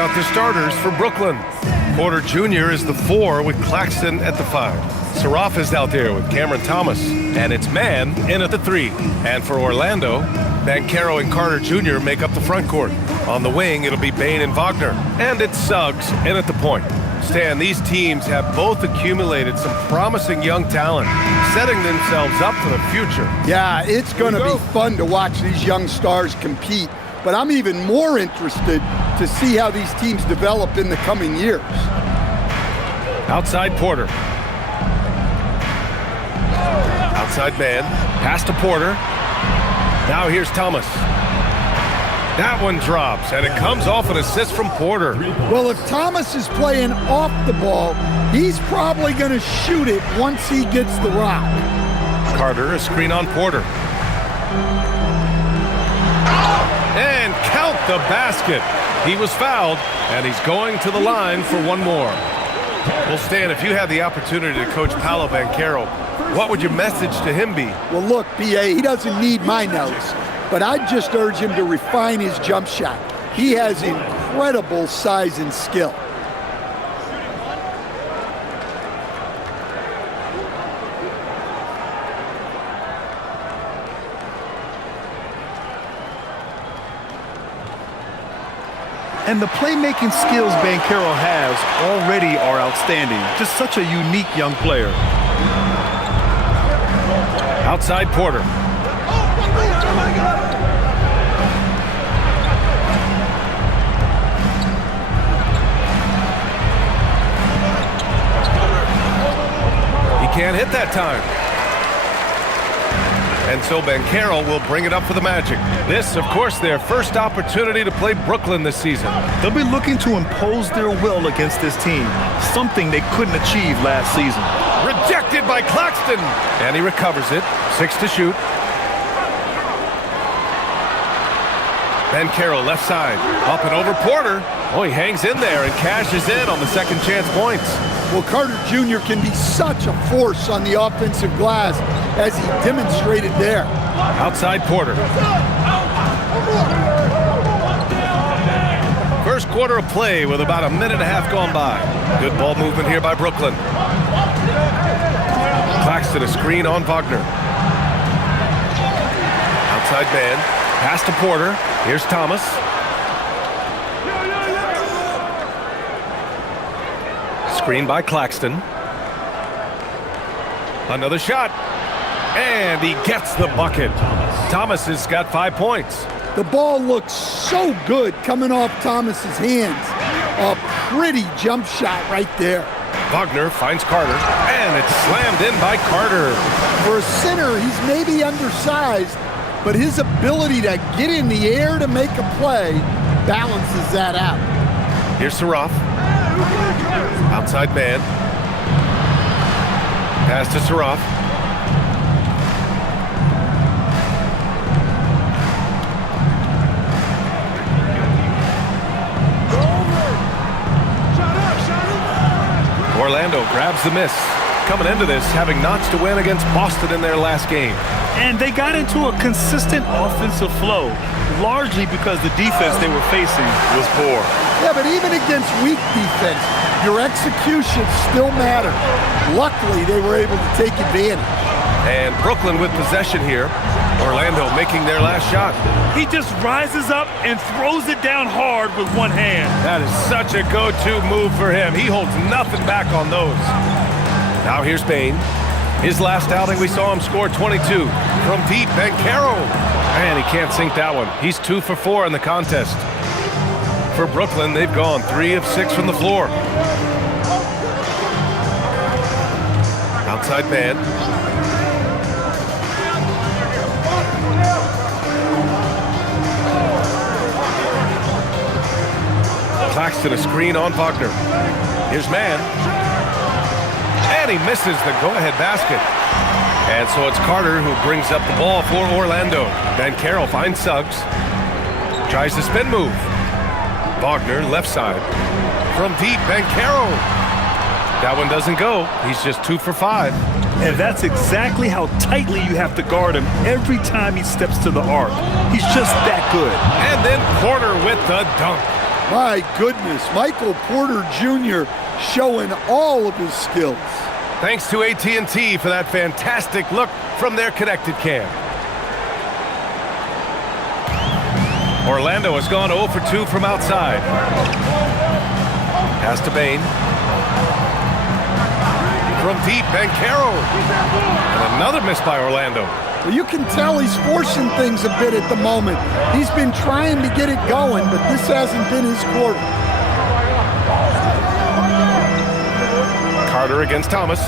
out the starters for Brooklyn. Porter Jr. is the 4 with Claxton at the 5. Saraf is out there with Cameron Thomas. And it's Mann in at the 3. And for Orlando, Banchero and Carter Jr. make up the front court. On the wing, it'll be Bane and Wagner. And it's Suggs in at the point. Stan, these teams have both accumulated some promising young talent, setting themselves up for the future. Yeah, it's going to be fun to watch these young stars compete. But I'm even more interested to see how these teams develop in the coming years. Outside Porter. Outside man. Pass to Porter. Now here's Thomas. That one drops, and it comes off an assist from Porter. Well, if Thomas is playing off the ball, he's probably going to shoot it once he gets the rock. Carter, a screen on Porter. And count the basket. He was fouled, and he's going to the line for one more. Well, Stan, if you had the opportunity to coach Paolo Banchero, what would your message to him be? Well, look, B.A., he doesn't need my notes, but I'd just urge him to refine his jump shot. He has incredible size and skill. And the playmaking skills Banchero has already are outstanding. Just such a unique young player. Outside Porter. He can't hit that time. And so Banchero will bring it up for the Magic. This, of course, their first opportunity to play Brooklyn this season. They'll be looking to impose their will against this team, something they couldn't achieve last season. Rejected by Claxton. And he recovers it. 6 to shoot. Banchero left side. Up and over Porter. Oh, he hangs in there and cashes in on the second chance points. Well, Carter Jr. can be such a force on the offensive glass as he demonstrated there. Outside Porter. First quarter of play with about a minute and a half gone by. Good ball movement here by Brooklyn. Claxton a screen on Wagner. Outside man. Pass to Porter. Here's Thomas. Screen by Claxton. Another shot. And he gets the bucket. Thomas has got 5 points. The ball looks so good coming off Thomas's hands. A pretty jump shot right there. Wagner finds Carter, and it's slammed in by Carter. For a center, he's maybe undersized, but his ability to get in the air to make a play balances that out. Here's Saraf. Outside man. Pass to Saraf. Orlando grabs the miss. Coming into this, having notched a win against Boston in their last game. And they got into a consistent offensive flow, largely because the defense they were facing was poor. Yeah, but even against weak defense, your execution still mattered. Luckily, they were able to take advantage. And Brooklyn with possession here. Orlando making their last shot. He just rises up and throws it down hard with one hand. That is such a go-to move for him. He holds nothing back on those. Now here's Bane. His last outing, we saw him score 22 from deep. Banchero. And he can't sink that one. He's 2 for 4 in the contest. For Brooklyn, they've gone 3 of 6 from the floor. Outside man. Claxton a screen on Wagner. Here's Mann. And he misses the go-ahead basket. And so it's Carter who brings up the ball for Orlando. Banchero finds Suggs. Tries the spin move. Wagner left side. From deep, Banchero. That one doesn't go. He's just 2 for 5. And that's exactly how tightly you have to guard him every time he steps to the arc. He's just that good. And then Porter with the dunk. My goodness, Michael Porter Jr. showing all of his skills. Thanks to AT&T for that fantastic look from their connected cam. Orlando has gone 0 for 2 from outside. Pass to Bane. From deep, Banchero. And another miss by Orlando. Well, you can tell he's forcing things a bit at the moment. He's been trying to get it going, but this hasn't been his quarter. Carter against Thomas.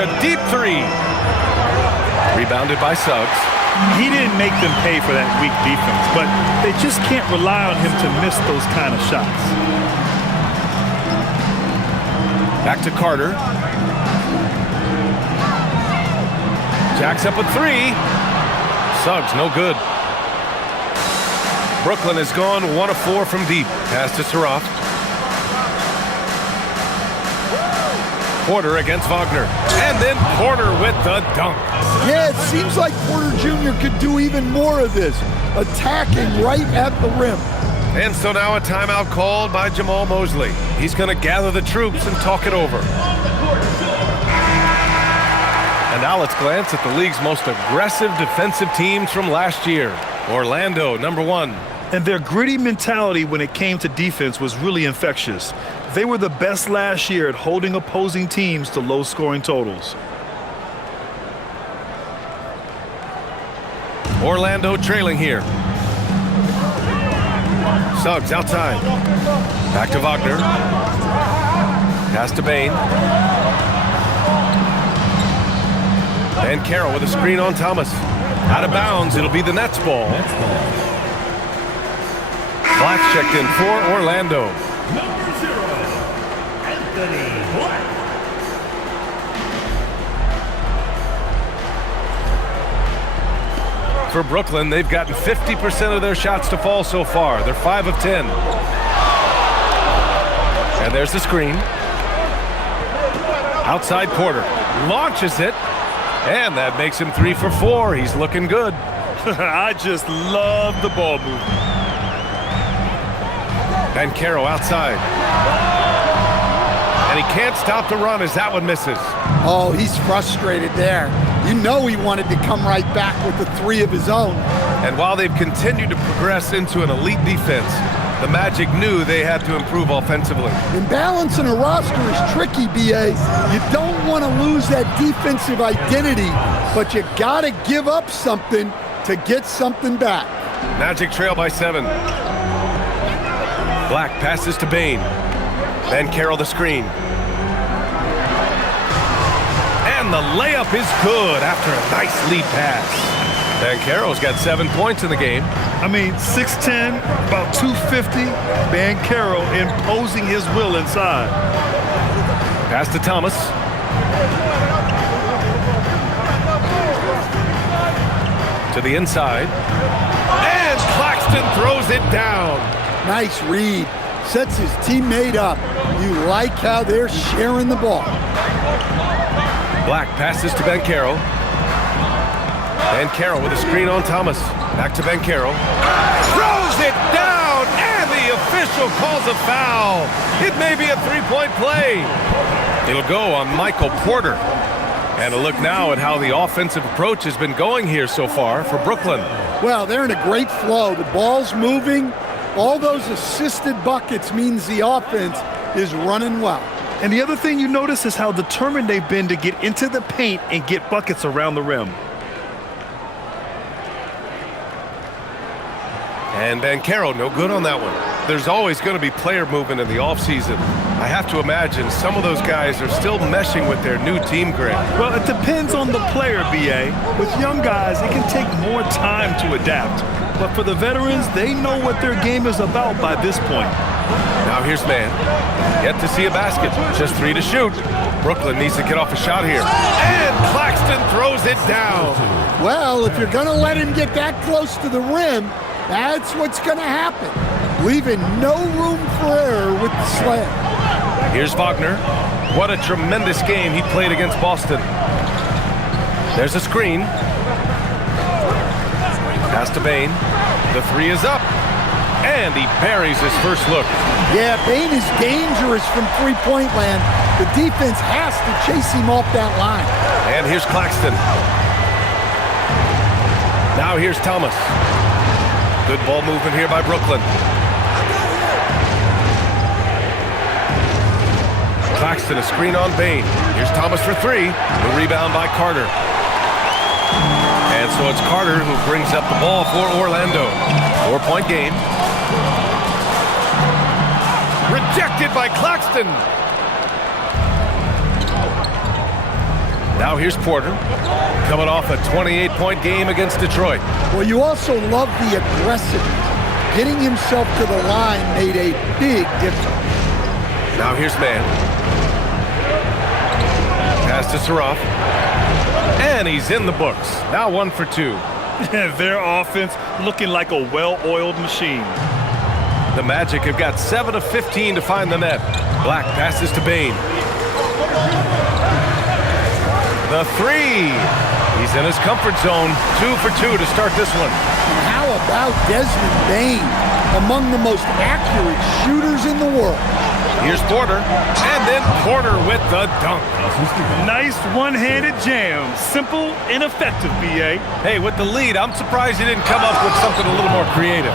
A deep three. Rebounded by Suggs. He didn't make them pay for that weak defense, but they just can't rely on him to miss those kind of shots. Back to Carter. Jacks up a three. Suggs, no good. Brooklyn has gone 1 of 4 from deep. Pass to Saraf. Porter against Wagner. And then Porter with the dunk. Yeah, it seems like Porter Jr. could do even more of this, attacking right at the rim. And so now a timeout called by Jamal Mosley. He's going to gather the troops and talk it over. And now let's glance at the league's most aggressive defensive teams from last year. Orlando, number 1. And their gritty mentality when it came to defense was really infectious. They were the best last year at holding opposing teams to low-scoring totals. Orlando trailing here. Suggs outside. Back to Wagner. Pass to Bane. And Carroll with a screen on Thomas. Out of bounds, it'll be the Nets ball. Black checked in for Orlando. Number 0, Anthony Black. For Brooklyn, they've gotten 50% of their shots to fall so far. They're 5 of 10. And there's the screen. Outside Porter. Launches it. And that makes him 3 for 4. He's looking good. I just love the ball movement. And Carroll outside. And he can't stop the run as that one misses. Oh, he's frustrated there. You know he wanted to come right back with the 3 of his own. And while they've continued to progress into an elite defense, the Magic knew they had to improve offensively. And balancing a roster is tricky, B.A. You don't want to lose that defensive identity, but you got to give up something to get something back. Magic trail by 7. Black passes to Bane. Then Carroll the screen. And the layup is good after a nice lead pass. And Carroll's got 7 points in the game. I mean, 6'10", about 250. Banchero imposing his will inside. Pass to Thomas. To the inside. And Claxton throws it down. Nice read. Sets his teammate up. You like how they're sharing the ball. Black passes to Banchero. Banchero with a screen on Thomas. Back to Banchero. Throws it down, and the official calls a foul. It may be a 3-point play. It'll go on Michael Porter. And a look now at how the offensive approach has been going here so far for Brooklyn. Well, they're in a great flow. The ball's moving. All those assisted buckets means the offense is running well. And the other thing you notice is how determined they've been to get into the paint and get buckets around the rim. And Banchero, no good on that one. There's always going to be player movement in the offseason. I have to imagine some of those guys are still meshing with their new team grid. Well, it depends on the player, B.A. With young guys, it can take more time to adapt. But for the veterans, they know what their game is about by this point. Now here's Man. Yet to see a basket. Just 3 to shoot. Brooklyn needs to get off a shot here. And Claxton throws it down. Well, if you're going to let him get that close to the rim, that's what's going to happen. Leaving no room for error with the slam. Here's Wagner. What a tremendous game he played against Boston. There's a screen. Pass to Bane. The 3 is up. And he buries his first look. Yeah, Bane is dangerous from three-point land. The defense has to chase him off that line. And here's Claxton. Now here's Thomas. Good ball movement here by Brooklyn. Claxton, a screen on Bane. Here's Thomas for three. The rebound by Carter. And so it's Carter who brings up the ball for Orlando. 4-point game. Rejected by Claxton. Now here's Porter, coming off a 28-point game against Detroit. Well, you also love the aggressiveness. Getting himself to the line made a big difference. Now here's Mann. Pass to Saraf. And he's in the books. Now 1 for 2. Their offense looking like a well-oiled machine. The Magic have got 7 of 15 to find the net. Black passes to Bane. The three. He's in his comfort zone. 2 for 2 to start this one. And how about Desmond Bane? Among the most accurate shooters in the world. Here's Porter. And then Porter with the dunk. Nice one-handed jam. Simple and effective, B.A. Hey, with the lead, I'm surprised he didn't come up with something a little more creative.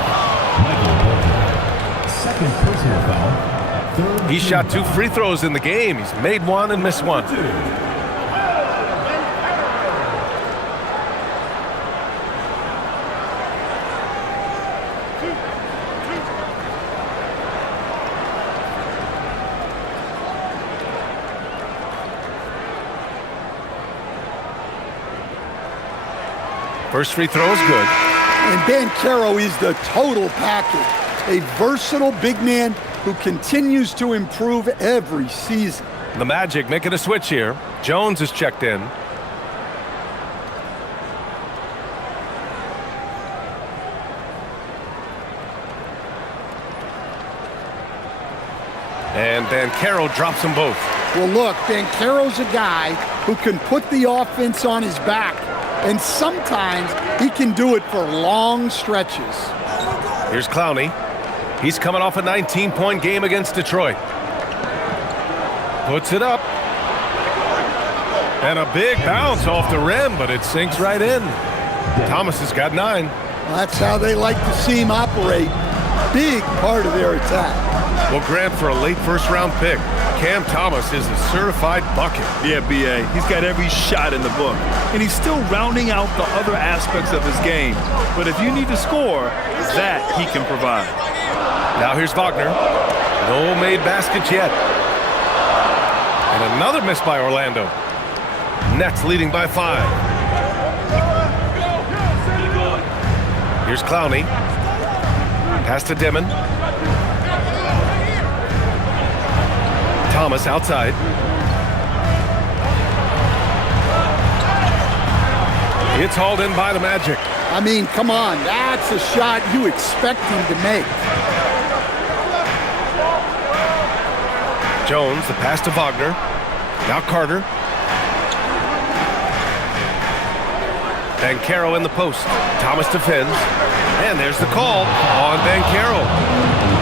Second personal foul. He shot 2 free throws in the game. He's made 1 and missed 1. First free throw is good. And Banchero is the total package. A versatile big man who continues to improve every season. The Magic making a switch here. Jones is checked in. And Banchero drops them both. Well, look, Banchero's a guy who can put the offense on his back. And sometimes he can do it for long stretches. Here's Clowney. He's coming off a 19-point game against Detroit. Puts it up. And a big bounce off the rim, but it sinks right in. Thomas has got 9. That's how they like to see him operate. Big part of their attack. Well, Grant, for a late first-round pick, Cam Thomas is a certified bucket. Yeah, B.A. He's got every shot in the book. And he's still rounding out the other aspects of his game. But if you need to score, that he can provide. Now here's Wagner. No made baskets yet. And another miss by Orlando. Nets leading by 5. Here's Clowney. Pass to Dimon. Thomas outside. It's hauled in by the Magic. I mean, come on, that's a shot you expect him to make. Jones, the pass to Wagner. Now Carter. Banchero in the post. Thomas defends. And there's the call on Banchero.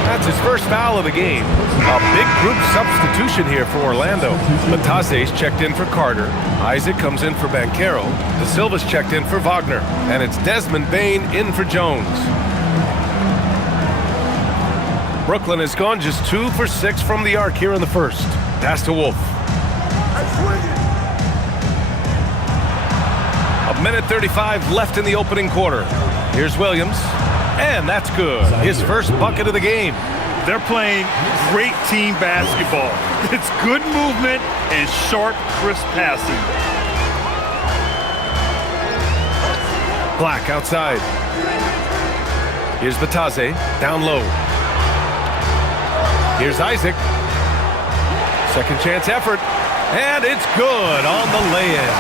That's his first foul of the game. A big group substitution here for Orlando. Matase's checked in for Carter. Isaac comes in for Banchero. De Silva's checked in for Wagner. And it's Desmond Bane in for Jones. Brooklyn has gone just 2 for 6 from the arc here in the first. Pass to Wolf. A minute 35 left in the opening quarter. Here's Williams. And that's good. His first bucket of the game. They're playing great team basketball. It's good movement and sharp, crisp passing. Black outside. Here's Batase, down low. Here's Isaac. Second chance effort. And it's good on the lay-in.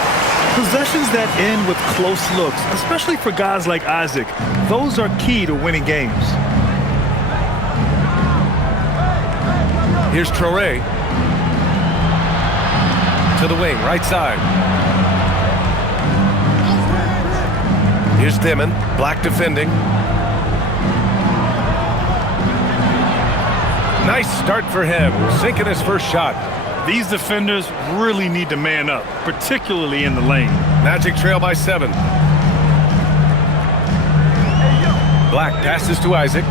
Possessions that end with close looks, especially for guys like Isaac, those are key to winning games. Here's Traoré. To the wing, right side. Here's Dimon, Black defending. Nice start for him, sinking his first shot. These defenders really need to man up, particularly in the lane. Magic trail by 7. Black passes to Isaac.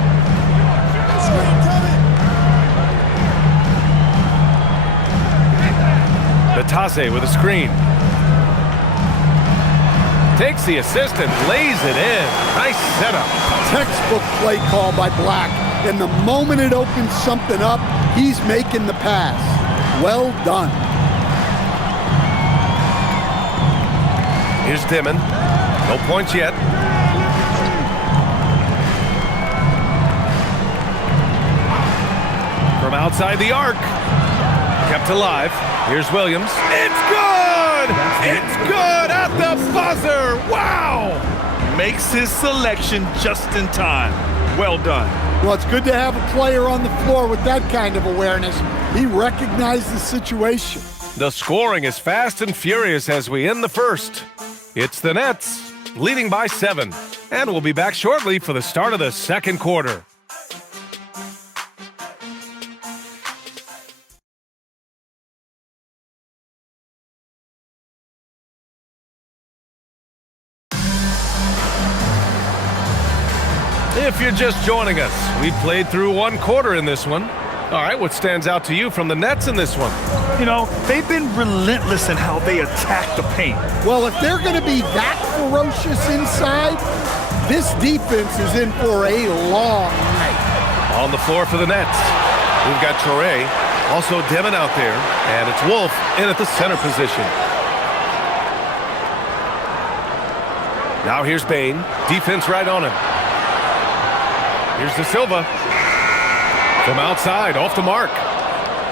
Batase with a screen. Takes the assist and lays it in. Nice setup. Textbook play call by Black. And the moment it opens something up, he's making the pass. Well done. Here's Dimon. No points yet. From outside the arc. Kept alive. Here's Williams. It's good! It's good at the buzzer! Wow! Makes his selection just in time. Well done. Well, it's good to have a player on the floor with that kind of awareness. He recognized the situation. The scoring is fast and furious as we end the first. It's the Nets, leading by 7. And we'll be back shortly for the start of the second quarter. If you're just joining us, we've played through one quarter in this one. All right, what stands out to you from the Nets in this one? You know, they've been relentless in how they attack the paint. Well, if they're going to be that ferocious inside, this defense is in for a long night. On the floor for the Nets, we've got Traore, also Dimon out there, and it's Wolf in at the center position. Now here's Bane, defense right on him. Here's De Silva. From outside, off the mark.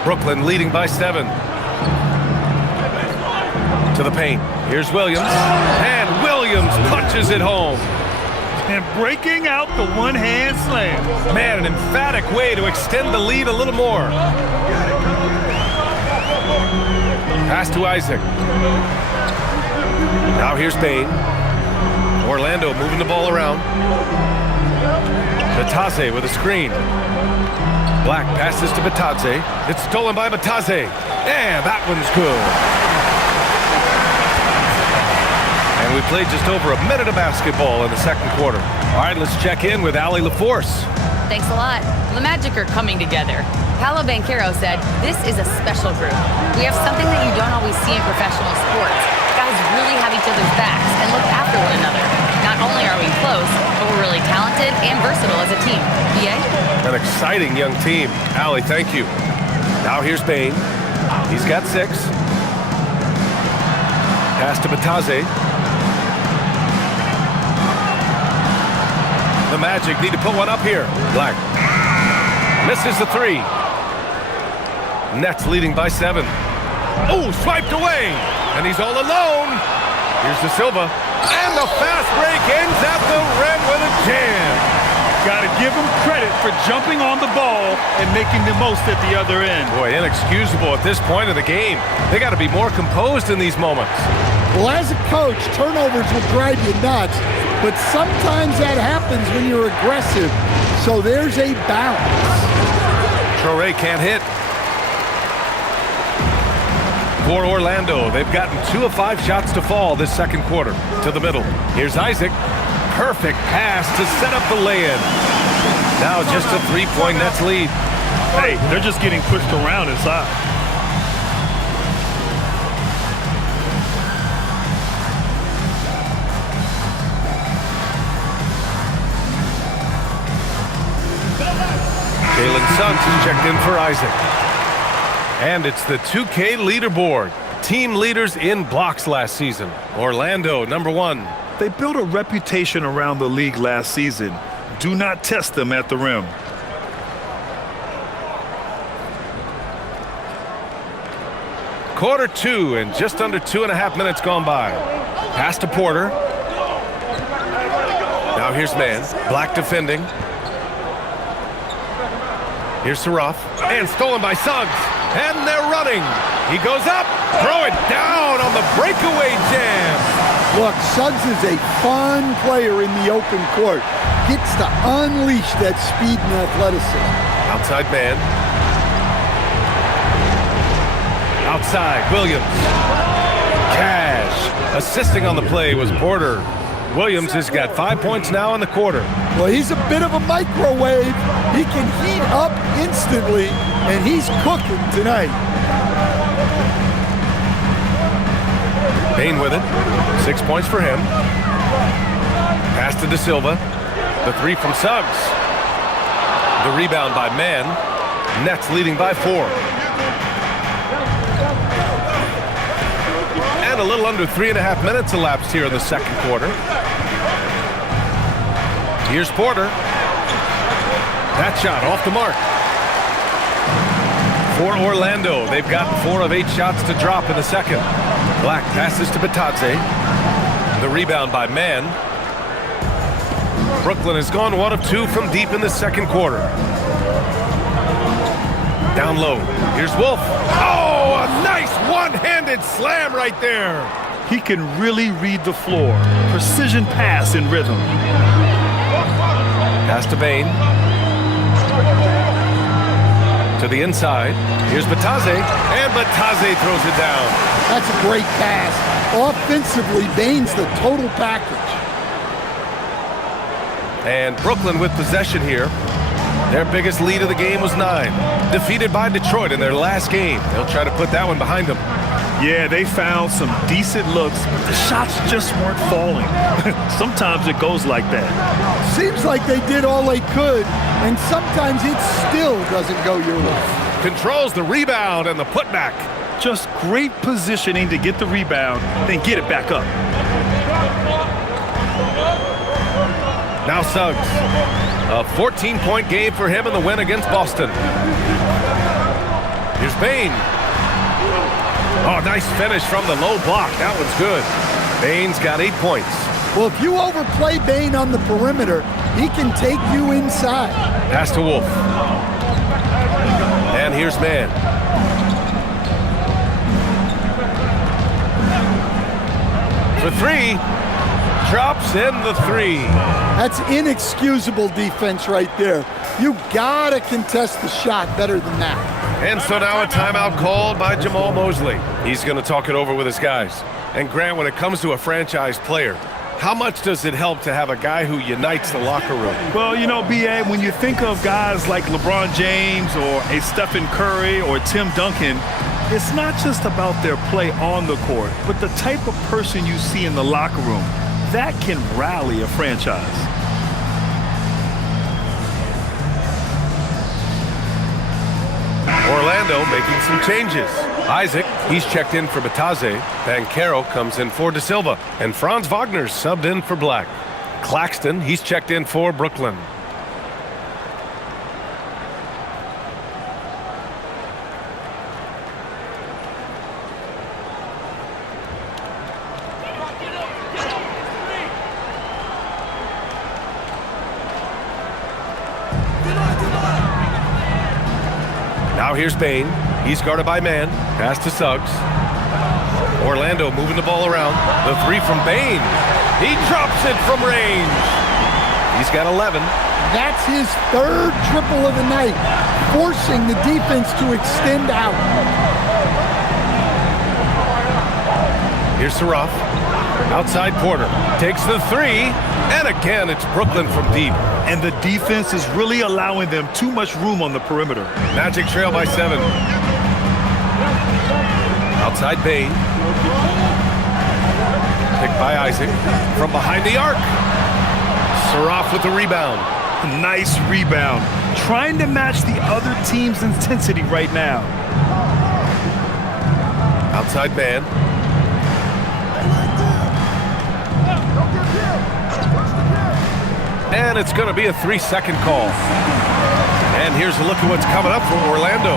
Brooklyn leading by 7. To the paint. Here's Williams. And Williams punches it home. And breaking out the one-hand slam. Man, an emphatic way to extend the lead a little more. Pass to Isaac. Now here's Bane. Orlando moving the ball around. Batase with a screen. Black passes to Batase. It's stolen by Batase. And that one's good. And we played just over a minute of basketball in the second quarter. All right, let's check in with Allie LaForce. Thanks a lot. The Magic are coming together. Paolo Banchero said, "This is a special group. We have something that you don't always see in professional sports. Guys really have each other's backs and look after one another. Not only are we close, but we're really talented and versatile as a team." BA? An exciting young team. Allie, thank you. Now here's Bane. He's got 6. Pass to Batase. The Magic need to put one up here. Black misses the 3. Nets leading by 7. Oh, swiped away. And he's all alone. Here's De Silva. And the fast break ends at the rim with a jam. Got to give him credit for jumping on the ball and making the most at the other end. Boy, inexcusable at this point of the game. They got to be more composed in these moments. Well, as a coach, turnovers will drive you nuts, but sometimes that happens when you're aggressive. So there's a balance. Traore can't hit. For Orlando, they've gotten 2 of 5 shots to fall this second quarter. To the middle. Here's Isaac. Perfect pass to set up the lay-in. Now just a 3-point Nets lead. Hey, they're just getting pushed around inside. Jalen Suggs is checked in for Isaac. And it's the 2K leaderboard. Team leaders in blocks last season. Orlando, number 1. They built a reputation around the league last season. Do not test them at the rim. Quarter 2 and just under 2.5 minutes gone by. Pass to Porter. Now here's Man. Black defending. Here's Seraph. And stolen by Suggs. And they're running. He goes up. Throw it down on the breakaway jam. Look, Suggs is a fun player in the open court. Gets to unleash that speed and athleticism. Outside Man. Outside, Williams. Cash. Assisting on the play was Porter. Williams has got 5 points now in the quarter. Well, he's a bit of a microwave. He can heat up instantly, and he's cooking tonight. Bane with it. 6 points for him. Pass to De Silva. The three from Suggs. The rebound by Mann. Nets leading by 4. And a little under 3.5 minutes elapsed here in the second quarter. Here's Porter. That shot off the mark. For Orlando, they've gotten 4 of 8 shots to drop in the second. Black passes to Bitadze. The rebound by Mann. Brooklyn has gone 1 of 2 from deep in the second quarter. Down low. Here's Wolf. Oh, a nice one-handed slam right there. He can really read the floor. Precision pass in rhythm. Pass to Bane. To the inside. Here's Bitadze. And Bitadze throws it down. That's a great pass. Offensively, Bane's the total package. And Brooklyn with possession here. Their biggest lead of the game was 9. Defeated by Detroit in their last game. They'll try to put that one behind them. Yeah, they found some decent looks, but the shots just weren't falling. Sometimes it goes like that. Seems like they did all they could, and sometimes it still doesn't go your way. Controls the rebound and the putback. Just great positioning to get the rebound, then get it back up. Now Suggs. A 14-point game for him in the win against Boston. Here's Bane. Oh, nice finish from the low block. That one's good. Bane's got 8 points. Well, if you overplay Bane on the perimeter, he can take you inside. Pass to Wolf. And here's Mann. For 3. Drops in the 3. That's inexcusable defense right there. You gotta contest the shot better than that. And so now a timeout called by Jamal Mosley. He's going to talk it over with his guys. And Grant, when it comes to a franchise player, how much does it help to have a guy who unites the locker room? Well, you know, B.A., when you think of guys like LeBron James or a Stephen Curry or Tim Duncan, it's not just about their play on the court, but the type of person you see in the locker room. That can rally a franchise. Orlando making some changes. Isaac, he's checked in for Bitadze. Banchero comes in for De Silva. And Franz Wagner's subbed in for Black. Claxton, he's checked in for Brooklyn. Now here's Bane. He's guarded by Mann. Pass to Suggs. Orlando moving the ball around. The 3 from Bane. He drops it from range. He's got 11. That's his 3rd triple of the night, forcing the defense to extend out. Here's Saraf. Outside Porter. Takes the 3. And again, it's Brooklyn from deep. And the defense is really allowing them too much room on the perimeter. Magic trail by 7. Outside Bane. Picked by Isaac. From behind the arc. Saraf with the rebound. Nice rebound. Trying to match the other team's intensity right now. Outside Mann. And it's going to be a 3-second call. And here's a look at what's coming up for Orlando.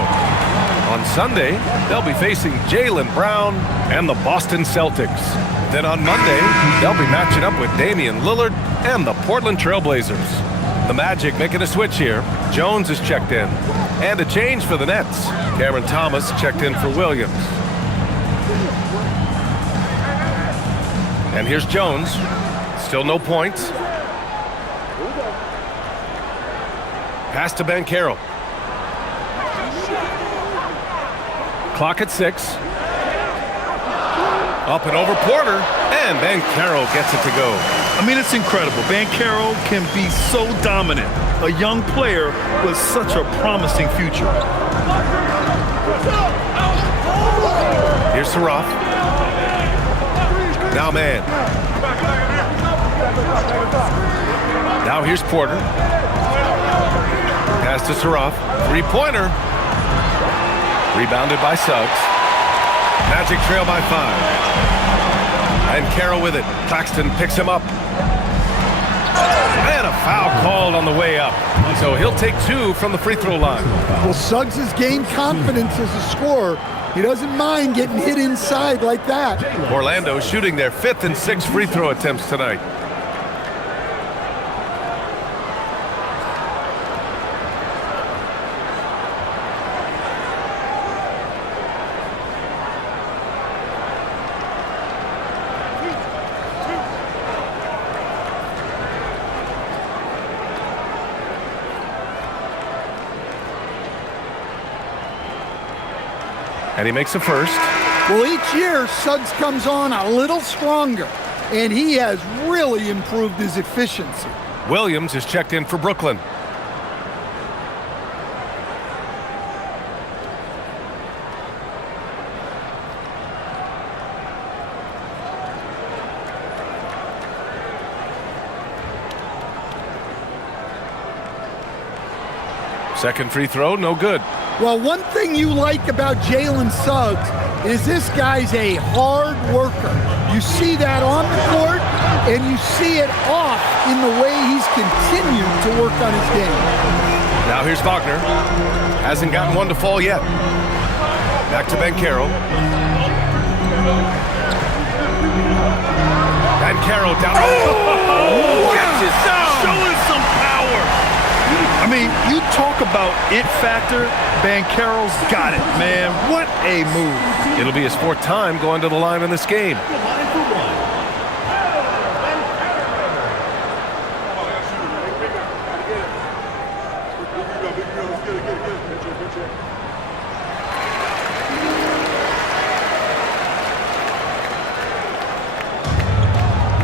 On Sunday, they'll be facing Jaylen Brown and the Boston Celtics. Then on Monday, they'll be matching up with Damian Lillard and the Portland Trail Blazers. The Magic making a switch here. Jones is checked in. And a change for the Nets. Cameron Thomas checked in for Williams. And here's Jones. Still no points. Pass to Banchero. Clock at 6. Up and over Porter, and Banchero gets it to go. I mean, it's incredible. Banchero can be so dominant. A young player with such a promising future. Here's Saraf. Now man. Now here's Porter. Pass to Saraf. Three-pointer. Rebounded by Suggs. Magic trail by 5. And Carroll with it. Claxton picks him up. And a foul called on the way up. So he'll take 2 from the free throw line. Well, Suggs has gained confidence as a scorer. He doesn't mind getting hit inside like that. Orlando shooting their 5th and 6th free throw attempts tonight. And he makes a first. Well, each year, Suggs comes on a little stronger, and he has really improved his efficiency. Williams is checked in for Brooklyn. Second free throw, no good. Well, one thing you like about Jalen Suggs is this guy's a hard worker. You see that on the court, and you see it off in the way he's continued to work on his game. Now here's Wagner. Hasn't gotten one to fall yet. Back to Banchero. Banchero down. Oh! Catches down! Showing some power. I mean, you talk about it factor. Banchero's got it, man. What a move. It'll be his 4th time going to the line in this game.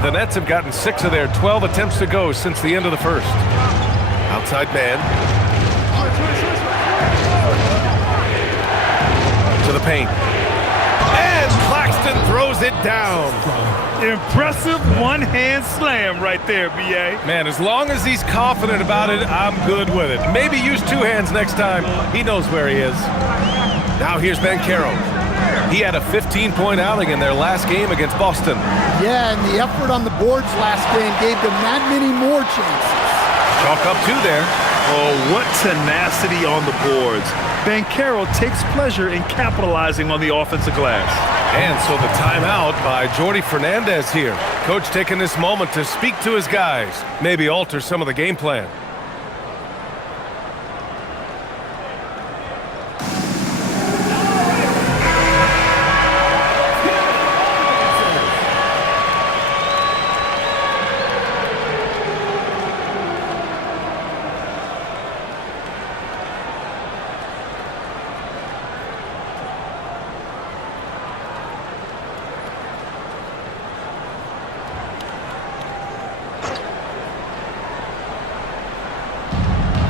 The Nets have gotten 6 of their 12 attempts to go since the end of the first. Outside man. To the paint. And Claxton throws it down. Impressive one-hand slam right there, B.A. Man, as long as he's confident about it, I'm good with it. Maybe use 2 hands next time. He knows where he is. Now here's Banchero. He had a 15-point outing in their last game against Boston. Yeah, and the effort on the boards last game gave them that many more chances. Chalk up 2 there. Oh, what tenacity on the boards. Banchero takes pleasure in capitalizing on the offensive glass. And so the timeout by Jordi Fernandez here. Coach taking this moment to speak to his guys, maybe alter some of the game plan.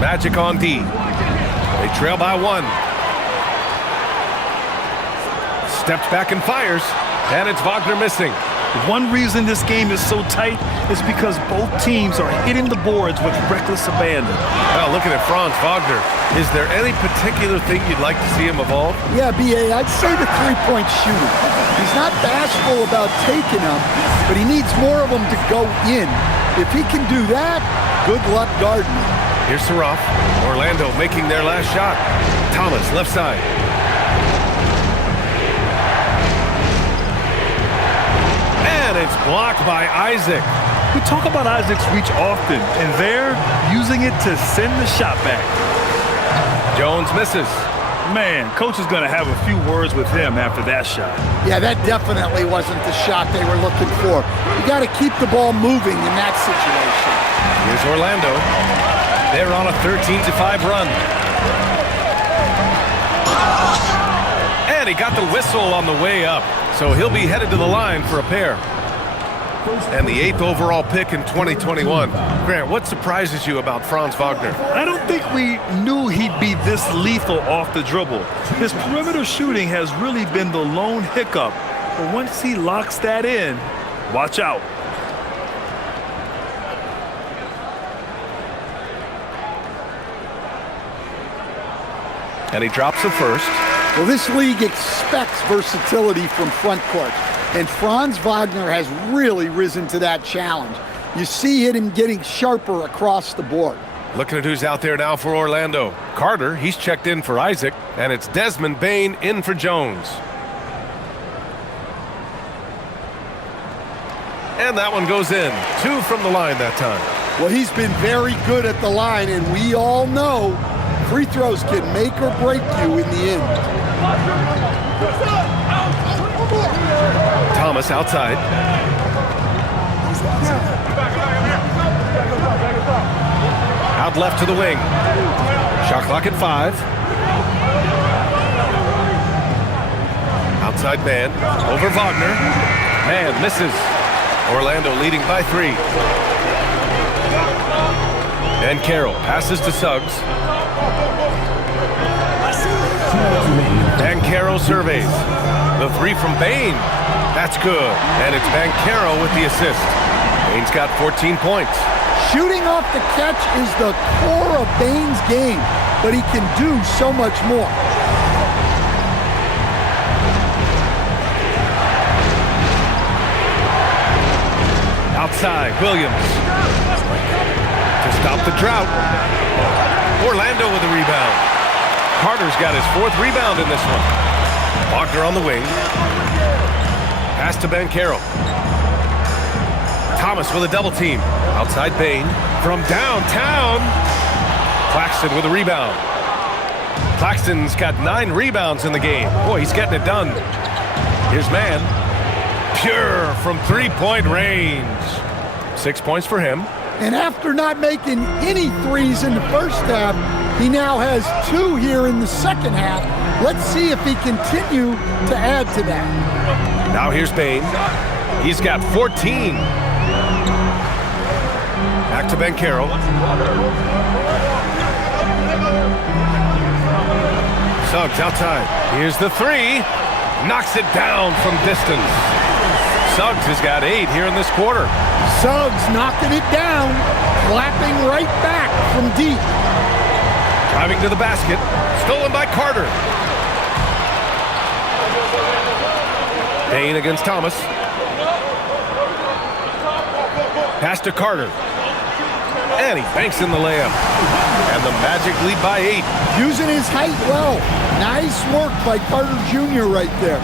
Magic on D. They trail by 1. Steps back and fires, and it's Wagner missing. One reason this game is so tight is because both teams are hitting the boards with reckless abandon. Well, looking at Franz Wagner, is there any particular thing you'd like to see him evolve? Yeah, B.A., I'd say the three-point shooting. He's not bashful about taking them, but he needs more of them to go in. If he can do that, good luck guarding him. Here's Saraf. Orlando making their last shot. Thomas, left side. And it's blocked by Isaac. We talk about Isaac's reach often, and they're using it to send the shot back. Jones misses. Man, coach is going to have a few words with him after that shot. Yeah, that definitely wasn't the shot they were looking for. You got to keep the ball moving in that situation. Here's Orlando. They're on a 13-5 run. And he got the whistle on the way up, so he'll be headed to the line for a pair. And the 8th overall pick in 2021. Grant, what surprises you about Franz Wagner? I don't think we knew he'd be this lethal off the dribble. His perimeter shooting has really been the lone hiccup. But once he locks that in, watch out. And he drops the first. Well, this league expects versatility from front court, and Franz Wagner has really risen to that challenge. You see him getting sharper across the board. Looking at who's out there now for Orlando. Carter, he's checked in for Isaac, and it's Desmond Bane in for Jones. And that one goes in. 2 from the line that time. Well, he's been very good at the line, and we all know free throws can make or break you in the end. Thomas outside. Out left to the wing. Shot clock at 5. Outside man. Over Wagner. Man misses. Orlando leading by 3. And Carroll passes to Suggs. Banchero surveys. The 3 from Bane. That's good. And it's Banchero with the assist. Bane's got 14 points. Shooting off the catch is the core of Bane's game, but he can do so much more. Outside, Williams. To stop the drought. Orlando with a rebound. Carter's got his 4th rebound in this one. Wagner on the wing. Pass to Banchero. Thomas with a double team. Outside Bane. From downtown. Claxton with a rebound. Claxton's got 9 rebounds in the game. Boy, he's getting it done. Here's man. Pure from 3-point range. 6 points for him. And after not making any threes in the first half, he now has 2 here in the second half. Let's see if he continue to add to that. Now here's Bane. He's got 14. Back to Banchero. Suggs outside. Here's the 3. Knocks it down from distance. Suggs has got 8 here in this quarter. Suggs knocking it down, clapping right back from deep. Driving to the basket. Stolen by Carter. Bane against Thomas. Pass to Carter. And he banks in the layup. And the Magic lead by 8. Using his height well. Nice work by Carter Jr. right there.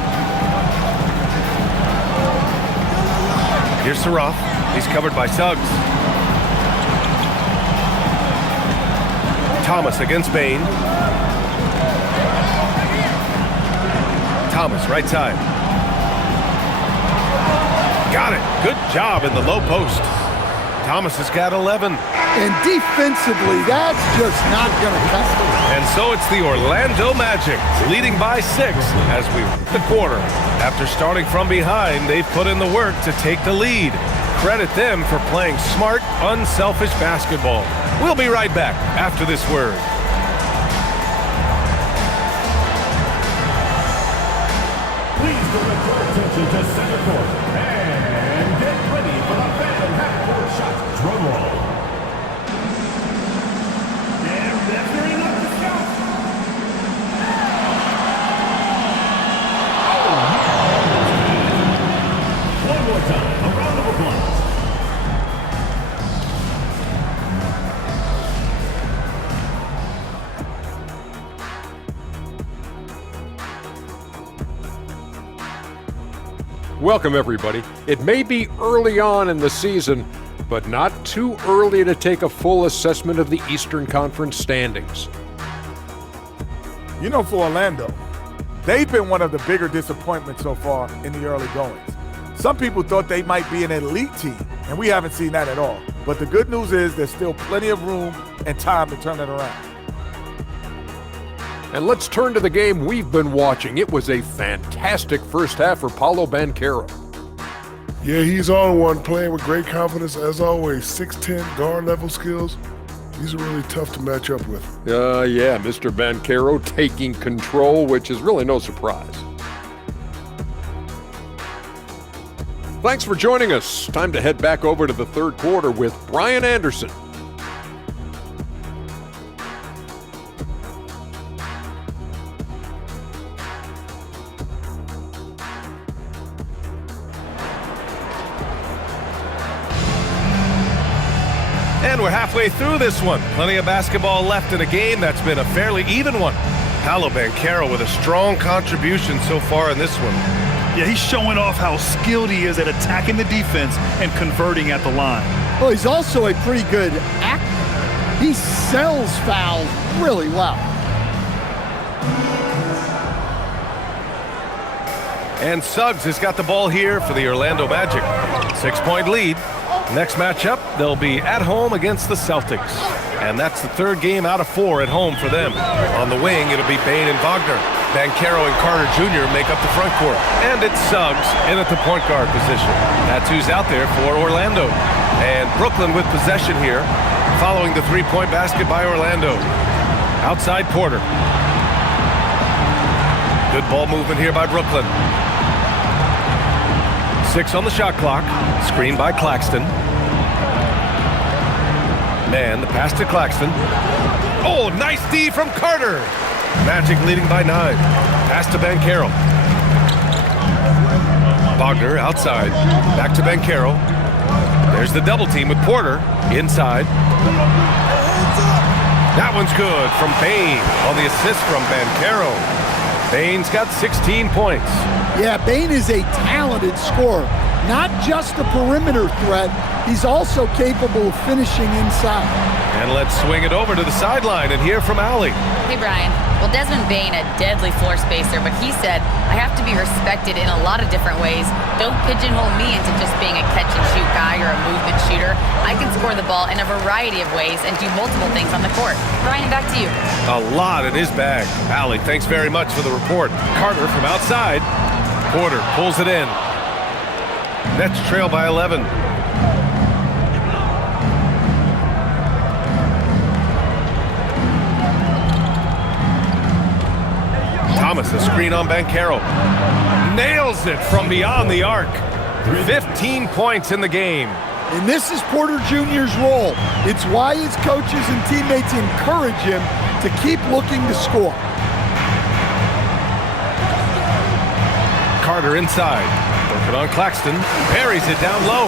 Here's Saroff. He's covered by Suggs. Thomas against Bane. Thomas, right side. Got it. Good job in the low post. Thomas has got 11. And defensively, that's just not going to cut it. And so it's the Orlando Magic leading by 6 as we hit the quarter. After starting from behind, they've put in the work to take the lead. Credit them for playing smart, unselfish basketball. We'll be right back after this word. Please direct your attention to center court and get ready for the Phantom half-court shot. Drum roll. And measuring up the shot. One more time, a round of applause. Welcome, everybody. It may be early on in the season, but not too early to take a full assessment of the Eastern Conference standings. You know, for Orlando, they've been one of the bigger disappointments so far in the early goings. Some people thought they might be an elite team, and we haven't seen that at all. But the good news is there's still plenty of room and time to turn it around. And let's turn to the game we've been watching. It was a fantastic first half for Paolo Banchero. Yeah, he's on one, playing with great confidence as always. 6'10", guard-level skills. These are really tough to match up with. Yeah, Mr. Banchero taking control, which is really no surprise. Thanks for joining us. Time to head back over to the third quarter with Brian Anderson. And we're halfway through this one. Plenty of basketball left in a game that's been a fairly even one. Paolo Banchero with a strong contribution so far in this one. Yeah, he's showing off how skilled he is at attacking the defense and converting at the line. Well, he's also a pretty good actor. He sells fouls really well. And Suggs has got the ball here for the Orlando Magic. 6-point lead. Next matchup, they'll be at home against the Celtics. And that's the third game out of 4 at home for them. On the wing, it'll be Bane and Wagner. Banchero and Carter Jr. make up the front court. And it's Suggs in at the point guard position. That's who's out there for Orlando. And Brooklyn with possession here, following the three-point basket by Orlando. Outside Porter. Good ball movement here by Brooklyn. 6 on the shot clock. Screen by Claxton. Man, the pass to Claxton. Oh, nice D from Carter. Magic leading by 9. Pass to Banchero. Wagner outside. Back to Banchero. There's the double team with Porter inside. That one's good from Bane on the assist from Banchero. Bane's got 16 points. Yeah, Bane is a talented scorer. Not just a perimeter threat, he's also capable of finishing inside. And let's swing it over to the sideline and hear from Allie. Hey, Brian. Well, Desmond Bane, a deadly floor spacer, but he said, I have to be respected in a lot of different ways. Don't pigeonhole me into just being a catch-and-shoot guy or a movement shooter. I can score the ball in a variety of ways and do multiple things on the court. Brian, back to you. A lot in his bag. Allie, thanks very much for the report. Carter from outside. Porter pulls it in. Nets trail by 11. Thomas, a screen on Banchero. Nails it from beyond the arc. 15 points in the game. And this is Porter Jr.'s role. It's why his coaches and teammates encourage him to keep looking to score. Carter inside. Working on Claxton. Buries it down low.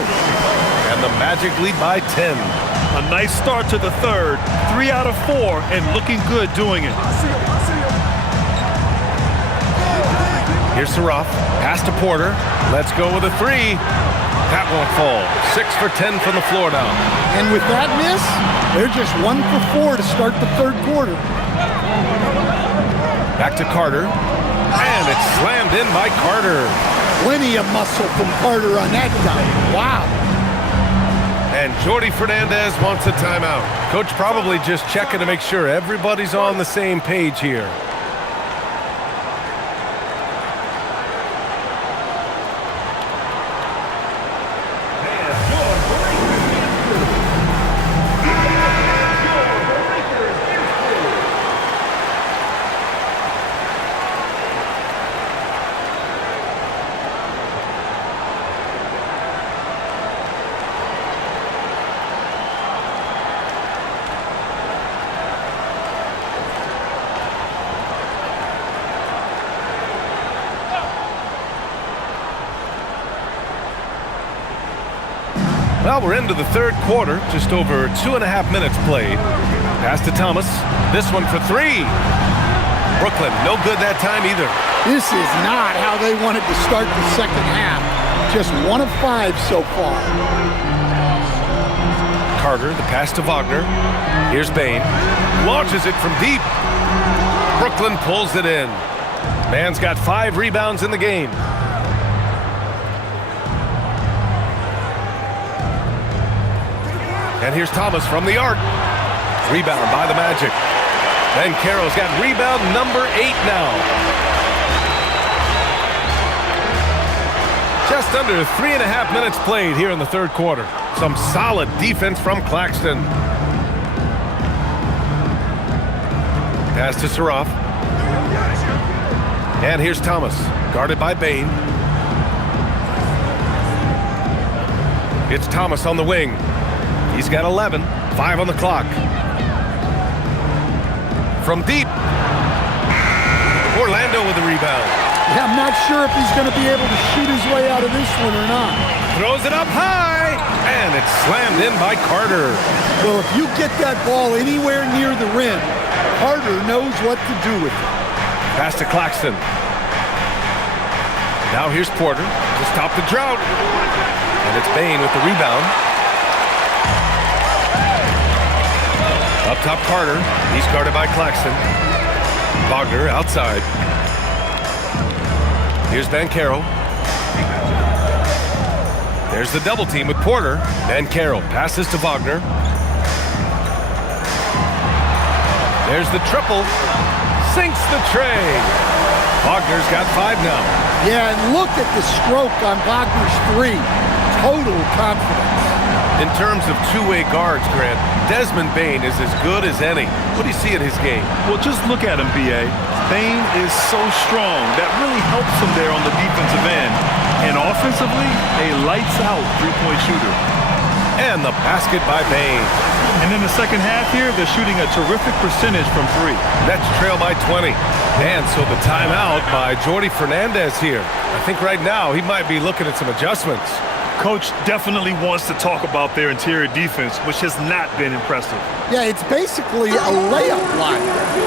And the Magic lead by 10. A nice start to the third. 3 out of 4 and looking good doing it. Here's Saraf. Pass to Porter. Let's go with a 3. That won't fall. 6 for 10 from the floor now. And with that miss, they're just 1 for 4 to start the third quarter. Back to Carter. And it's slammed in by Carter. Plenty of muscle from Carter on that time. Wow. And Jordi Fernandez wants a timeout. Coach probably just checking to make sure everybody's on the same page here. Well, we're into the third quarter, just over 2.5 minutes played. Pass to Thomas. This one for 3. Brooklyn, no good that time either. This is not how they wanted to start the second half. Just 1 of 5 so far. Carter, the pass to Wagner. Here's Bane. Launches it from deep. Brooklyn pulls it in. Man's got 5 rebounds in the game. And here's Thomas from the arc. Rebound by the Magic. Banchero's got rebound number 8 now. Just under 3.5 minutes played here in the third quarter. Some solid defense from Claxton. Pass to Saroff. And here's Thomas, guarded by Bane. It's Thomas on the wing. He's got 11, 5 on the clock. From deep. Orlando with the rebound. Yeah, I'm not sure if he's going to be able to shoot his way out of this one or not. Throws it up high, and it's slammed in by Carter. Well, if you get that ball anywhere near the rim, Carter knows what to do with it. Pass to Claxton. Now here's Porter to stop the drought. And it's Bane with the rebound. Up top, Carter. He's guarded by Claxton. Wagner outside. Here's Banchero. There's the double team with Porter. Banchero passes to Wagner. There's the triple. Sinks the tray. Wagner's got 5 now. Yeah, and look at the stroke on Wagner's 3. Total confidence. In terms of two-way guards, Grant, Desmond Bane is as good as any. What do you see in his game? Well, just look at him, B.A. Bane is so strong. That really helps him there on the defensive end. And offensively, a lights-out three-point shooter. And the basket by Bane. And in the second half here, they're shooting a terrific percentage from 3. Nets trail by 20. And so the timeout by Jordi Fernandez here. I think right now he might be looking at some adjustments. Coach definitely wants to talk about their interior defense, which has not been impressive. Yeah, it's basically a layup line.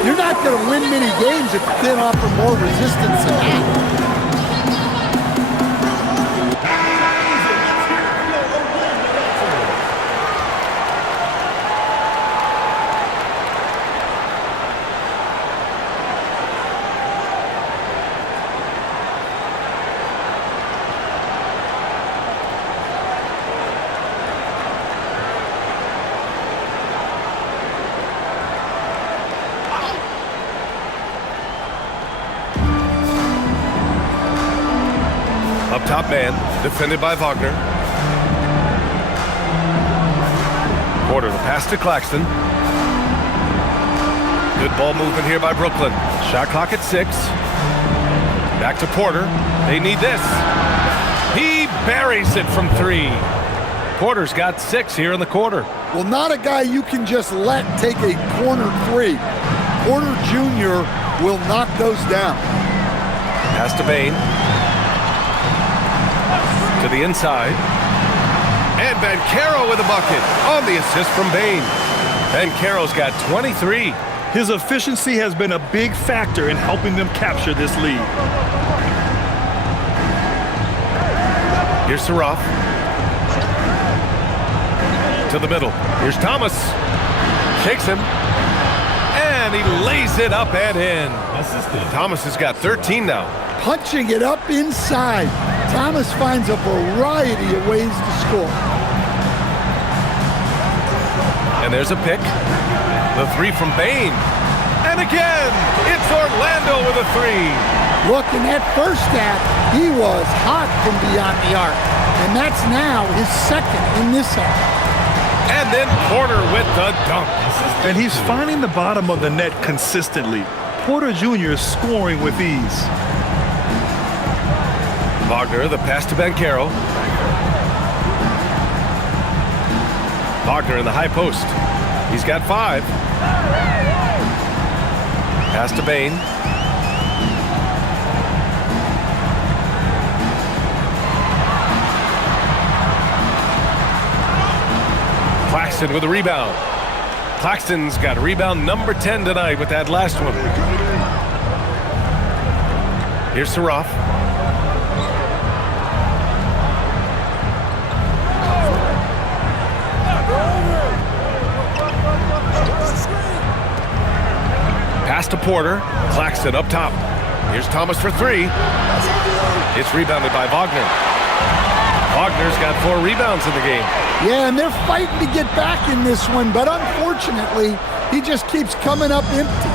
You're not going to win many games if you can't offer more resistance than that. Up top man, defended by Wagner. Porter, the pass to Claxton. Good ball movement here by Brooklyn. Shot clock at 6. Back to Porter. They need this. He buries it from 3. Porter's got 6 here in the quarter. Well, not a guy you can just let take a corner 3. Porter Jr. will knock those down. Pass to Bane. To the inside. And Banchero with a bucket on the assist from Bane. Banchero's got 23. His efficiency has been a big factor in helping them capture this lead. Here's Saroff. To the middle. Here's Thomas. Shakes him. And he lays it up and in. Thomas has got 13 now. Punching it up inside. Thomas finds a variety of ways to score. And there's a pick. The 3 from Bane. And again, it's Orlando with a 3. Look, in that first half, he was hot from beyond the arc. And that's now his second in this half. And then Porter with the dunk. And he's finding the bottom of the net consistently. Porter Jr. is scoring with ease. Wagner, the pass to Banchero. Wagner in the high post. He's got 5. Pass to Bane. Claxton with a rebound. Claxton's got rebound number 10 tonight with that last one. Here's Saroff. Pass to Porter. Claxton up top. Here's Thomas for 3. It's rebounded by Wagner. Wagner's got 4 rebounds in the game. Yeah, and they're fighting to get back in this one, but unfortunately, He just keeps coming up empty.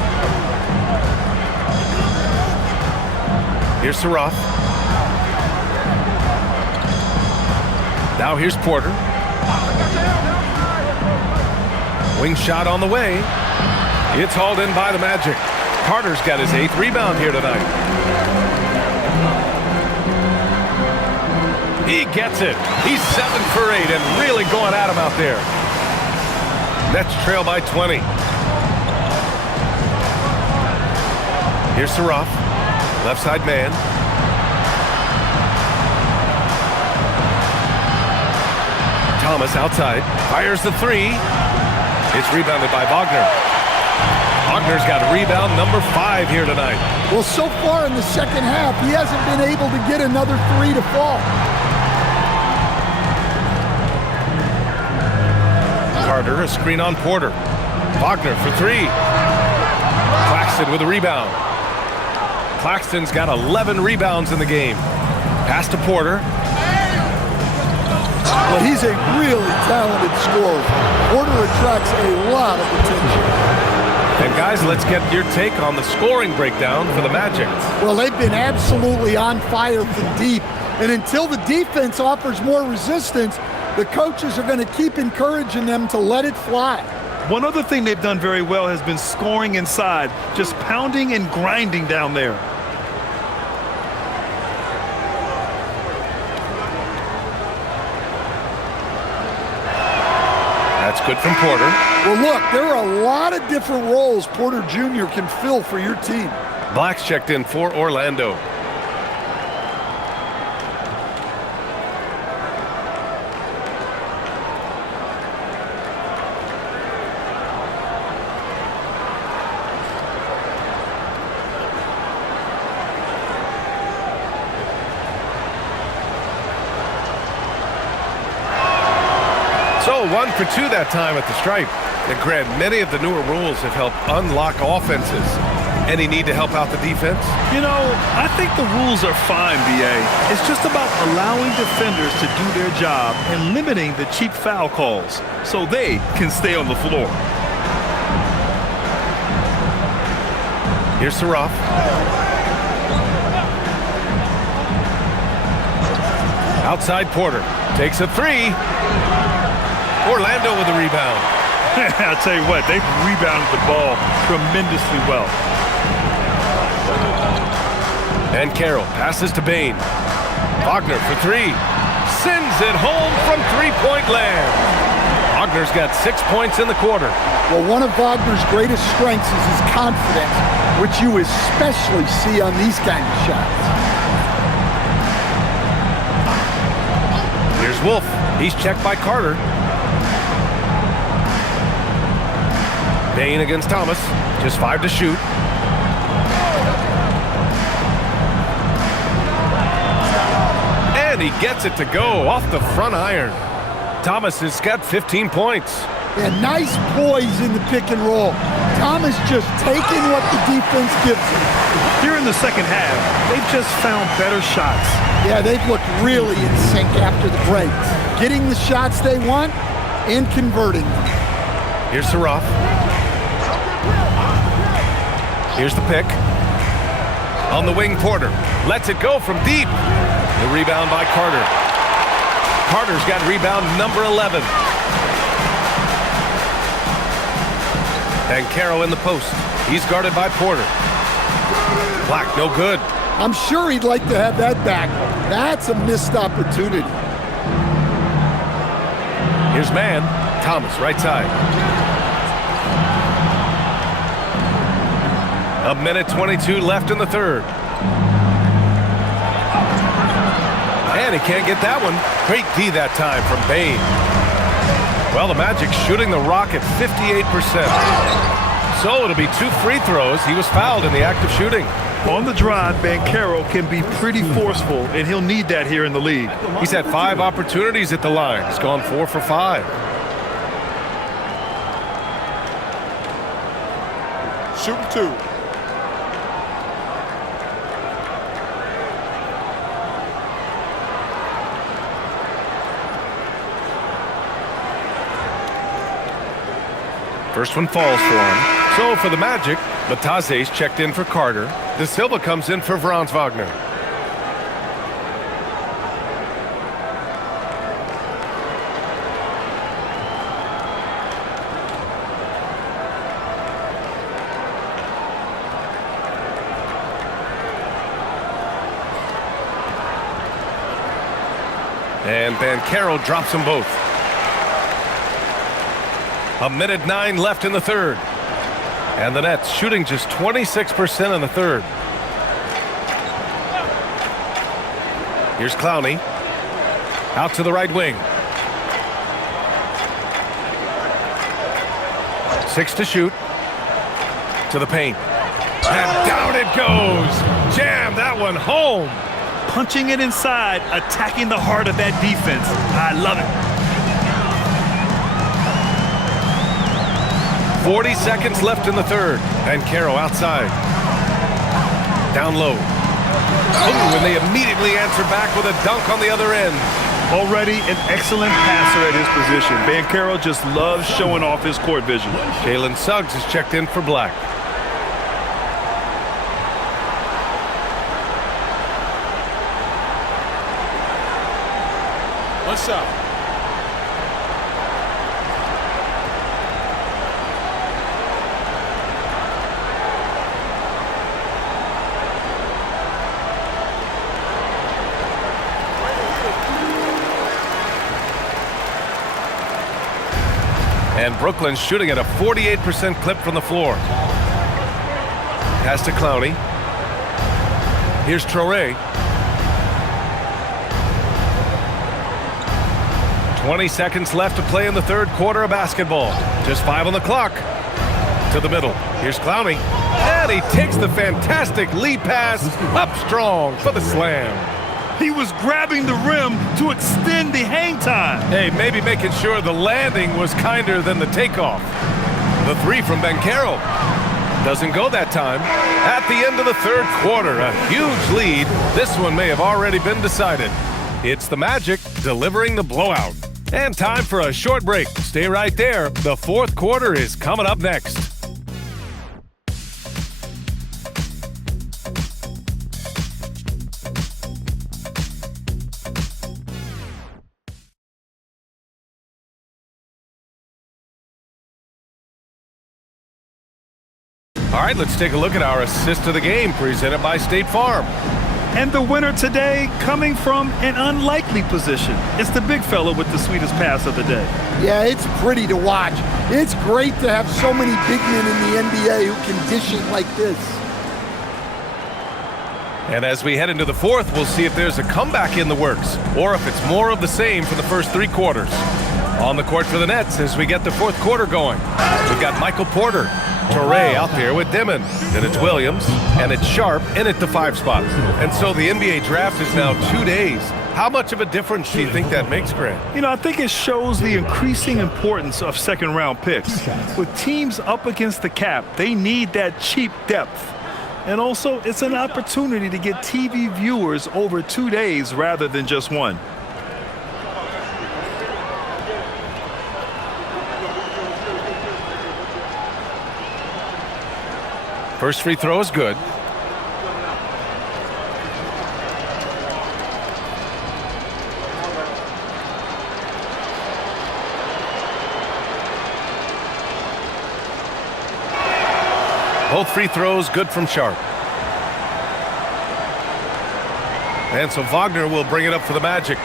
Here's Saroff. Now here's Porter. Wing shot on the way. It's hauled in by the Magic. Carter's got his 8th rebound here tonight. He gets it. He's 7 for 8 and really going at him out there. Nets trail by 20. Here's Saroff. Left side man. Thomas outside. Fires the 3. It's rebounded by Wagner. Wagner's got rebound number 5 here tonight. Well, so far in the second half, he hasn't been able to get another 3 to fall. Carter, a screen on Porter. Wagner for 3. Claxton with a rebound. Claxton's got 11 rebounds in the game. Pass to Porter. Well, he's a really talented scorer. Porter attracts a lot of attention. And guys, let's get your take on the scoring breakdown for the Magic. Well, they've been absolutely on fire from deep. And until the defense offers more resistance, the coaches are going to keep encouraging them to let it fly. One other thing they've done very well has been scoring inside, just pounding and grinding down there. That's good from Porter. Well, look, there are a lot of different roles Porter Jr. can fill for your team. Black's checked in for Orlando. So 1 for 2 that time at the stripe. And Grant, many of the newer rules have helped unlock offenses. Any need to help out the defense? You know, I think the rules are fine, B.A. It's just about allowing defenders to do their job and limiting the cheap foul calls so they can stay on the floor. Here's Saroff. Outside Porter. Takes a 3. Orlando with a rebound. I'll tell you what, they've rebounded the ball tremendously well. And Carroll passes to Bain. Wagner for 3. Sends it home from three-point land. Wagner's got 6 points in the quarter. Well, one of Wagner's greatest strengths is his confidence, which you especially see on these kind of shots. Here's Wolf. He's checked by Carter. Bain against Thomas. Just 5 to shoot. And he gets it to go off the front iron. Thomas has got 15 points. And nice poise in the pick and roll. Thomas just taking what the defense gives him. Here in the second half, they've just found better shots. Yeah, they've looked really in sync after the break. Getting the shots they want and converting them. Here's Saroff. Here's the pick. On the wing, Porter lets it go from deep. The rebound by Carter. Carter's got rebound number 11. And Carroll in the post. He's guarded by Porter. Black, no good. I'm sure he'd like to have that back. That's a missed opportunity. Here's man. Thomas, right side. A minute 22 left in the third. And he can't get that one. Great D that time from Bain. Well, the Magic shooting the rock at 58%. So it'll be 2 free throws. He was fouled in the act of shooting. On the drive, Banchero can be pretty forceful, and he'll need that here in the league. He's had 5 opportunities at the line. He's gone 4 for 5. Shooting 2. First one falls for him. So for the Magic, Batase's checked in for Carter. De Silva comes in for Franz Wagner. And Banchero drops them both. 1:09 left in the third. And the Nets shooting just 26% in the third. Here's Clowney. Out to the right wing. 6 to shoot. To the paint. And down it goes. Jam that one home. Punching it inside, attacking the heart of that defense. I love it. 40 seconds left in the third. Banchero outside. Down low. Oh, and they immediately answer back with a dunk on the other end. Already an excellent passer at his position. Banchero just loves showing off his court vision. Jalen Suggs is checked in for Black. What's up? And Brooklyn's shooting at a 48% clip from the floor. Pass to Clowney. Here's Traoré. 20 seconds left to play in the third quarter of basketball. Just 5 on the clock. To the middle. Here's Clowney. And he takes the fantastic lead pass up strong for the slam. He was grabbing the rim to extend the hang time. Hey, maybe making sure the landing was kinder than the takeoff. The three from Banchero. Doesn't go that time. At the end of the third quarter, a huge lead. This one may have already been decided. It's the Magic delivering the blowout. And time for a short break. Stay right there. The fourth quarter is coming up next. All right, let's take a look at our assist of the game presented by State Farm. And the winner today coming from an unlikely position. It's the big fella with the sweetest pass of the day. Yeah, it's pretty to watch. It's great to have so many big men in the NBA who can dish it like this. And as we head into the fourth, we'll see if there's a comeback in the works or if it's more of the same for the first 3 quarters. On the court for the Nets as we get the fourth quarter going. We've got Michael Porter. Traoré out there with Dimon. Then it's Williams, and it's Sharp in at the 5 spot. And so the NBA draft is now 2 days. How much of a difference do you think that makes, Grant? You know, I think it shows the increasing importance of second-round picks. With teams up against the cap, they need that cheap depth. And also, it's an opportunity to get TV viewers over 2 days rather than just 1. First free throw is good. Both free throws good from Sharp. And so Wagner will bring it up for the Magic.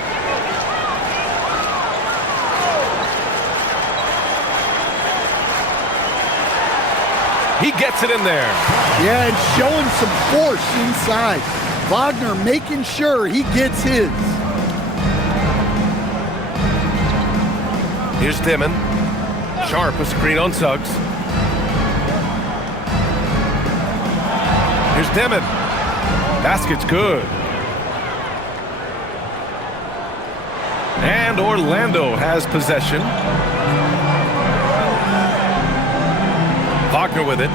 He gets it in there. Yeah, and showing some force inside. Wagner making sure he gets his. Here's Dimon. Sharp, a screen on Suggs. Here's Dimon. Basket's good. And Orlando has possession. Wagner with it.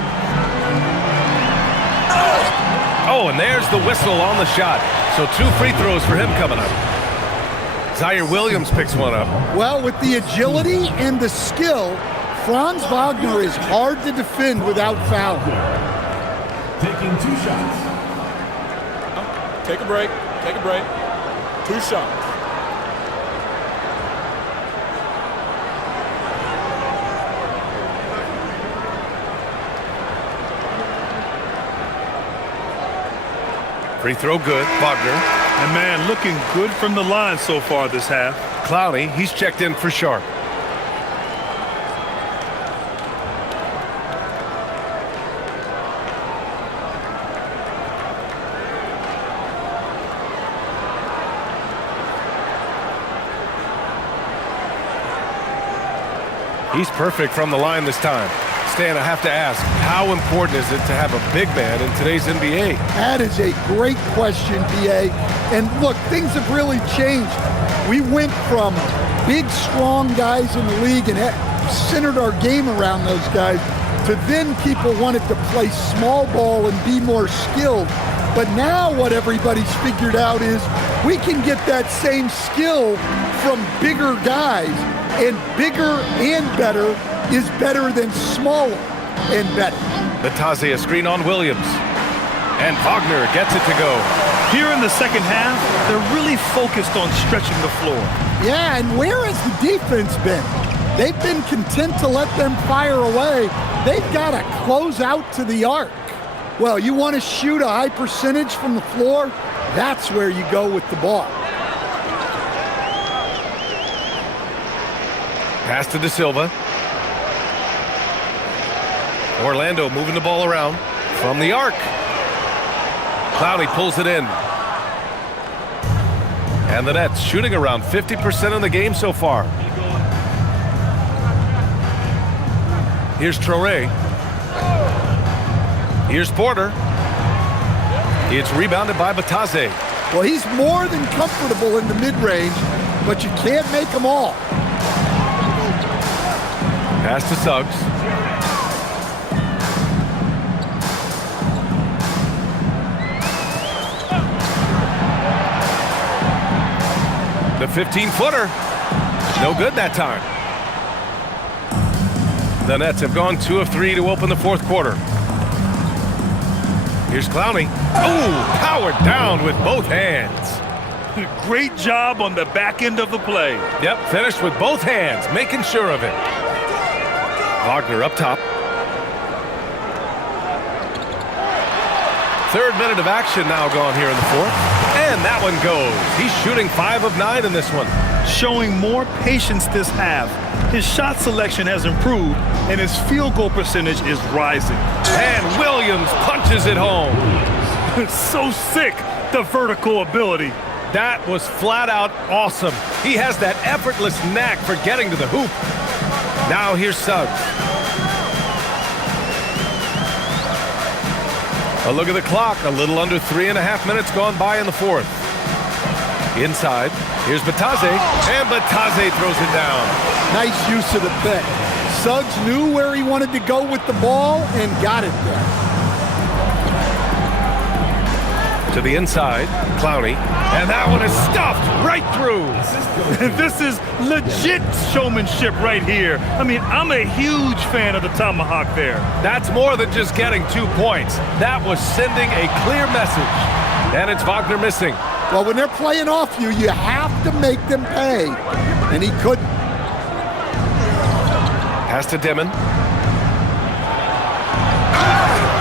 Oh, and there's the whistle on the shot. So 2 free throws for him coming up. Zaire Williams picks one up. Well, with the agility and the skill, Franz Wagner is hard to defend without fouling. Taking 2 shots. Take a break. Take a break. 2 shots. Free throw good, Wagner. And man, looking good from the line so far this half. Clowney, he's checked in for Sharp. He's perfect from the line this time. Stan, I have to ask, how important is it to have a big man in today's NBA? That is a great question, BA. And look, things have really changed. We went from big, strong guys in the league and centered our game around those guys to then people wanted to play small ball and be more skilled. But now what everybody's figured out is we can get that same skill from bigger guys, and bigger and better is better than smaller and better. Batase, a screen on Williams. And Wagner gets it to go. Here in the second half, they're really focused on stretching the floor. Yeah, and where has the defense been? They've been content to let them fire away. They've got to close out to the arc. Well, you want to shoot a high percentage from the floor? That's where you go with the ball. Pass to De Silva. Orlando moving the ball around from the arc. Clowney pulls it in. And the Nets shooting around 50% in the game so far. Here's Traoré. Here's Porter. It's rebounded by Batase. Well, he's more than comfortable in the mid-range, but you can't make them all. Pass to Suggs. The 15-footer. No good that time. The Nets have gone 2 of 3 to open the fourth quarter. Here's Clowney. Oh, powered down with both hands. Great job on the back end of the play. Yep, finished with both hands, making sure of it. Wagner up top. Third minute of action now gone here in the fourth. And that one goes. He's shooting 5 of 9 in this one. Showing more patience this half. His shot selection has improved, and his field goal percentage is rising. And Williams punches it home. It's so sick, the vertical ability. That was flat out awesome. He has that effortless knack for getting to the hoop. Now here's Suggs. A look at the clock. A little under 3.5 minutes gone by in the fourth. Inside, here's Batase, and Batase throws it down. Nice use of the pick. Suggs knew where he wanted to go with the ball and got it there. To the inside, Clowney, and that one is stuffed right through. This is legit showmanship right here. I mean, I'm a huge fan of the tomahawk there. That's more than just getting 2 points. That was sending a clear message. And it's Wagner missing. Well, when they're playing off you, you have to make them pay. And he couldn't. Pass to Dimon.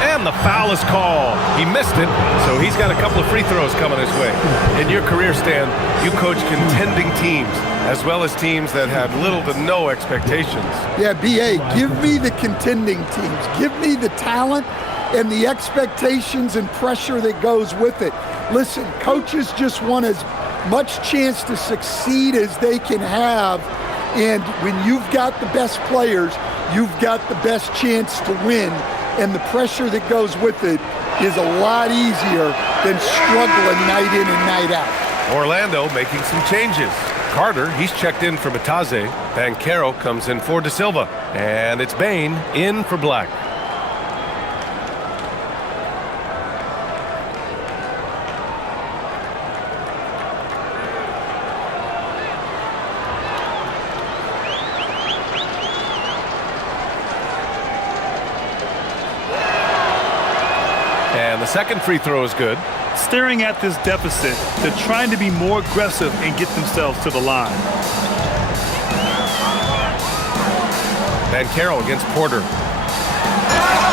And the foul is called. He missed it, so he's got a couple of free throws coming his way. In your career, Stan, you coach contending teams, as well as teams that had little to no expectations. Yeah, BA, give me the contending teams. Give me the talent and the expectations and pressure that goes with it. Listen, coaches just want as much chance to succeed as they can have. And when you've got the best players, you've got the best chance to win. And the pressure that goes with it is a lot easier than struggling night in and night out. Orlando making some changes. Carter, he's checked in for Batase. Banchero comes in for De Silva. And it's Bane in for Black. The second free throw is good. Staring at this deficit, they're trying to be more aggressive and get themselves to the line. Banchero against Porter.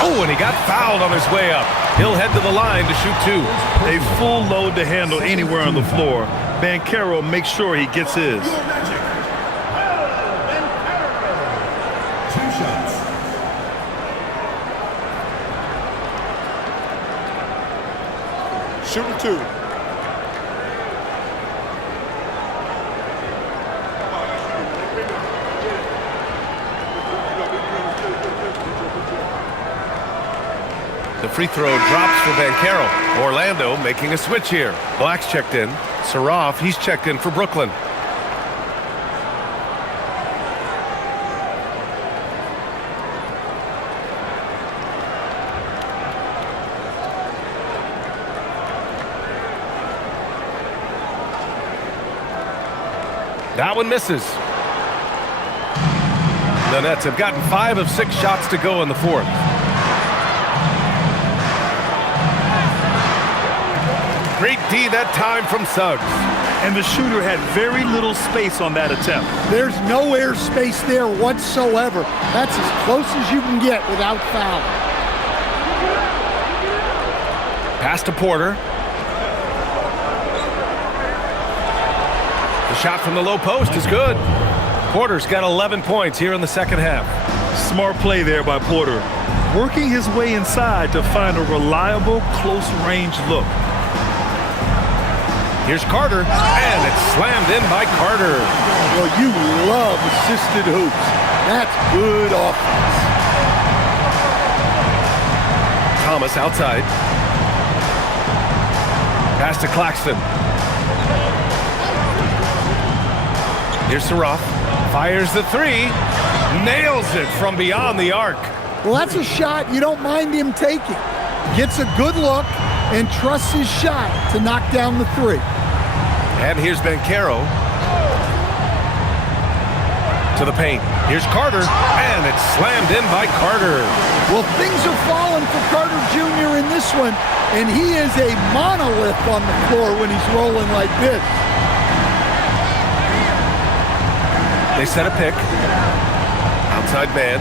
Oh, and he got fouled on his way up. He'll head to the line to shoot two. A full load to handle anywhere on the floor. Banchero makes sure he gets his. Two shots. Shooting two. The free throw drops for Banchero. Orlando making a switch here. Black's checked in. Saraf, he's checked in for Brooklyn. That one misses. The Nets have gotten 5 of 6 shots to go in the fourth. Great D that time from Suggs. And the shooter had very little space on that attempt. There's no air space there whatsoever. That's as close as you can get without foul. Pass to Porter. The shot from the low post is good. Porter's got 11 points here in the second half. Smart play there by Porter. Working his way inside to find a reliable close-range look. Here's Carter, and it's slammed in by Carter. Well, you love assisted hoops. That's good offense. Thomas outside. Pass to Claxton. Here's Saraf. Fires the three. Nails it from beyond the arc. Well, that's a shot you don't mind him taking. Gets a good look and trusts his shot to knock down the three. And here's Banchero. To the paint. Here's Carter, and it's slammed in by Carter. Well, things are falling for Carter Jr. in this one, and he is a monolith on the floor when he's rolling like this. They set a pick. Outside man.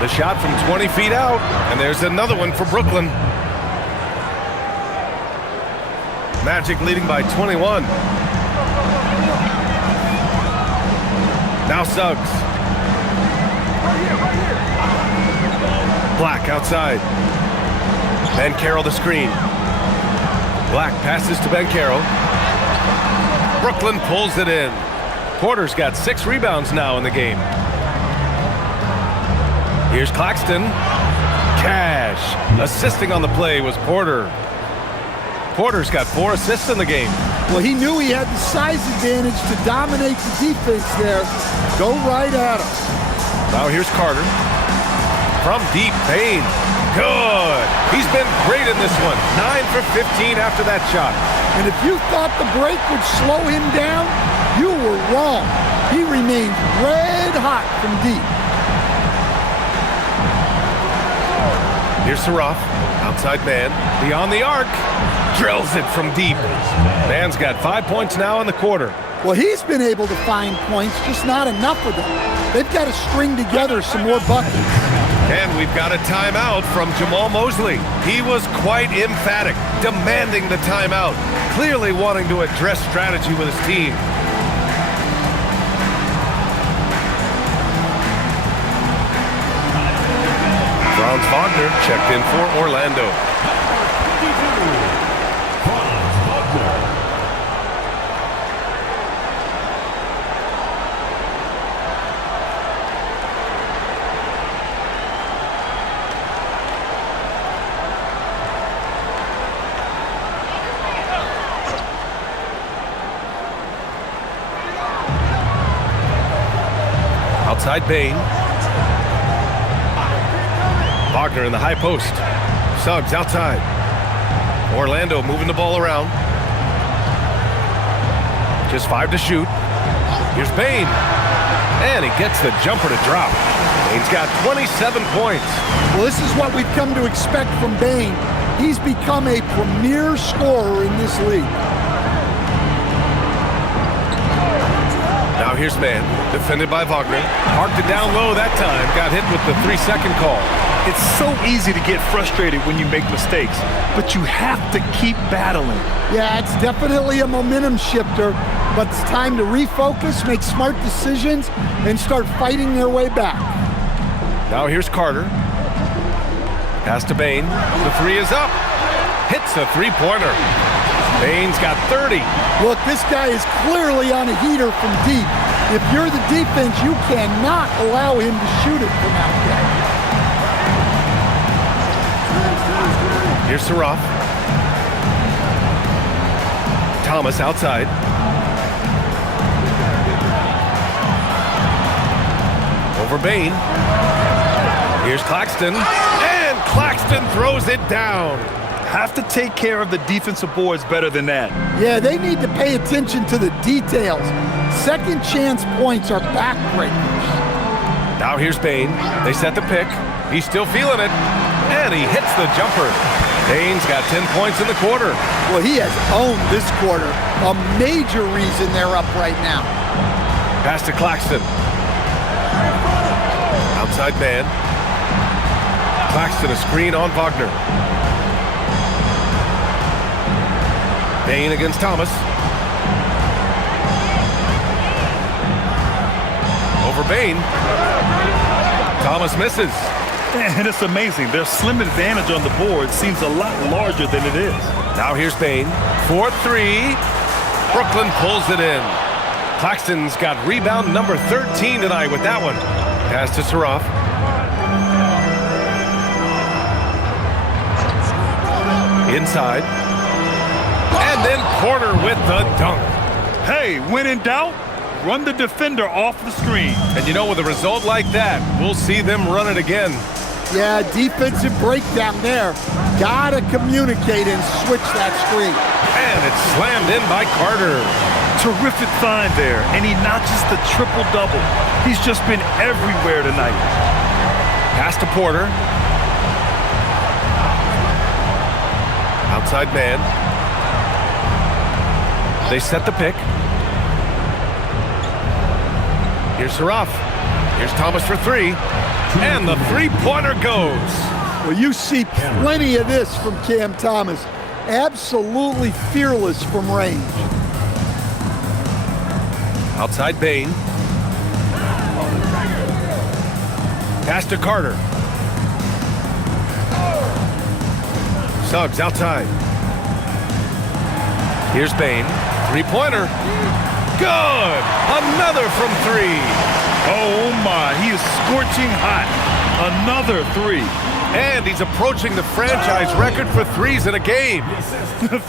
The shot from 20 feet out, and there's another one for Brooklyn. Magic leading by 21. Now Suggs. Black outside. Banchero the screen. Black passes to Banchero. Brooklyn pulls it in. Porter's got 6 rebounds now in the game. Here's Claxton. Cash. Assisting on the play was Porter. Porter's got 4 assists in the game. Well, he knew he had the size advantage to dominate the defense there. Go right at him. Now here's Carter. From deep, Payne. Good. He's been great in this one. 9 for 15 after that shot. And if you thought the break would slow him down, you were wrong. He remained red hot from deep. Here's Saraf. Outside man. Beyond the arc. Drills it from deep. Man's got 5 points now in the quarter. Well, he's been able to find points, just not enough of them. They've got to string together some more buckets. And we've got a timeout from Jamal Mosley. He was quite emphatic, demanding the timeout, clearly wanting to address strategy with his team. Franz Wagner checked in for Orlando. Outside Bain. Wagner in the high post. Suggs outside. Orlando moving the ball around. Just 5 to shoot. Here's Bain. And he gets the jumper to drop. Bane's got 27 points. Well, this is what we've come to expect from Bane. He's become a premier scorer in this league. Now here's man, defended by Wagner. Marked it down low that time. Got hit with the 3-second call. It's so easy to get frustrated when you make mistakes, but you have to keep battling. Yeah, it's definitely a momentum shifter, but it's time to refocus, make smart decisions, and start fighting their way back. Now here's Carter. Pass to Bane. The 3 is up. Hits a 3-pointer. Bane's got 30. Look, this guy is clearly on a heater from deep. If you're the defense, you cannot allow him to shoot it from out there. Here's Saraf. Thomas outside. Over Bane. Here's Claxton. And Claxton throws it down. Have to take care of the defensive boards better than that. Yeah, they need to pay attention to the details. Second chance points are backbreakers. Now here's Bane. They set the pick. He's still feeling it. And he hits the jumper. Bane's got 10 points in the quarter. Well, he has owned this quarter. A major reason they're up right now. Pass to Claxton. Outside man. Claxton a screen on Wagner. Bane against Thomas. Over Bane. Thomas misses. And it's amazing. Their slim advantage on the board seems a lot larger than it is. Now here's Bane. 4-3. Brooklyn pulls it in. Claxton's got rebound number 13 tonight with that one. Pass to Saraf. Inside. And then Porter with the dunk. Hey, when in doubt, run the defender off the screen. And you know, with a result like that, we'll see them run it again. Yeah, defensive breakdown there. Gotta communicate and switch that screen. And it's slammed in by Carter. Terrific find there, and he notches the triple-double. He's just been everywhere tonight. Pass to Porter. Outside man. They set the pick. Here's Saraf. Here's Thomas for 3. And the 3-pointer goes. Well, you see plenty of this from Cam Thomas. Absolutely fearless from range. Outside Bane. Pass to Carter. Suggs outside. Here's Bane. 3-pointer. Good! Another from 3. Oh my, he is scorching hot. Another 3. And he's approaching the franchise record for 3s in a game.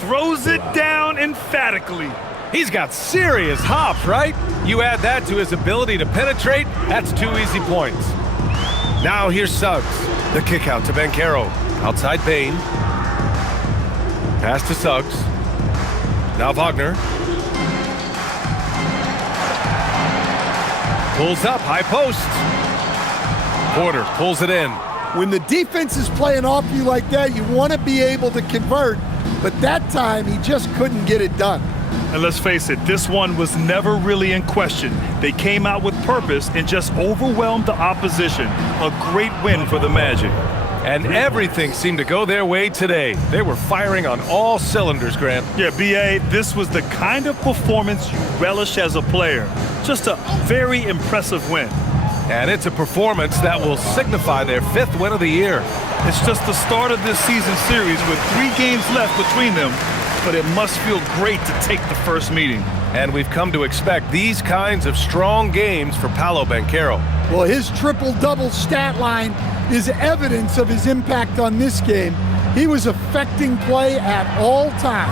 Throws it down emphatically. He's got serious hops, right? You add that to his ability to penetrate, that's 2 easy points. Now here's Suggs. The kick out to Banchero. Outside Bane. Pass to Suggs. Now Wagner. Pulls up, high post. Porter pulls it in. When the defense is playing off you like that, you want to be able to convert, but that time he just couldn't get it done. And let's face it, this one was never really in question. They came out with purpose and just overwhelmed the opposition. A great win for the Magic. And everything seemed to go their way today. They were firing on all cylinders, Grant. Yeah, B.A., this was the kind of performance you relish as a player. Just a very impressive win. And it's a performance that will signify their 5th win of the year. It's just the start of this season series with 3 games left between them, but it must feel great to take the first meeting. And we've come to expect these kinds of strong games for Paolo Banchero. Well, his triple-double stat line is evidence of his impact on this game. He was affecting play at all times.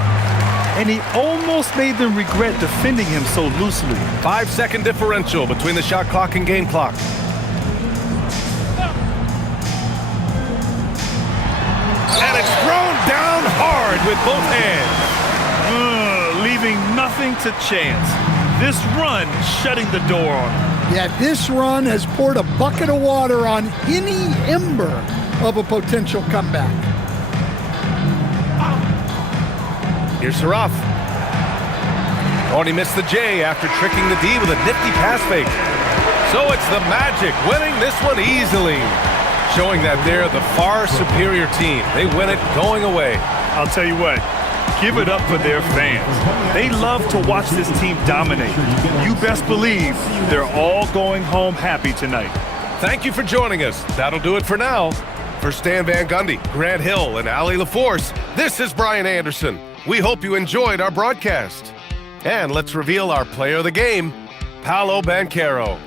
And he almost made them regret defending him so loosely. 5-second differential between the shot clock and game clock. And it's thrown down hard with both hands. Leaving nothing to chance. This run shutting the door on him. Yeah, this run has poured a bucket of water on any ember of a potential comeback. Here's Saraf. Oh, and he missed the J after tricking the D with a nifty pass fake. So it's the Magic winning this one easily, showing that they're the far superior team. They win it going away. I'll tell you what, give it up for their fans. They love to watch this team dominate. You best believe they're all going home happy tonight. Thank you for joining us. That'll do it for now. For Stan Van Gundy, Grant Hill, and Ali LaForce, this is Brian Anderson. We hope you enjoyed our broadcast. And let's reveal our player of the game, Paolo Banchero.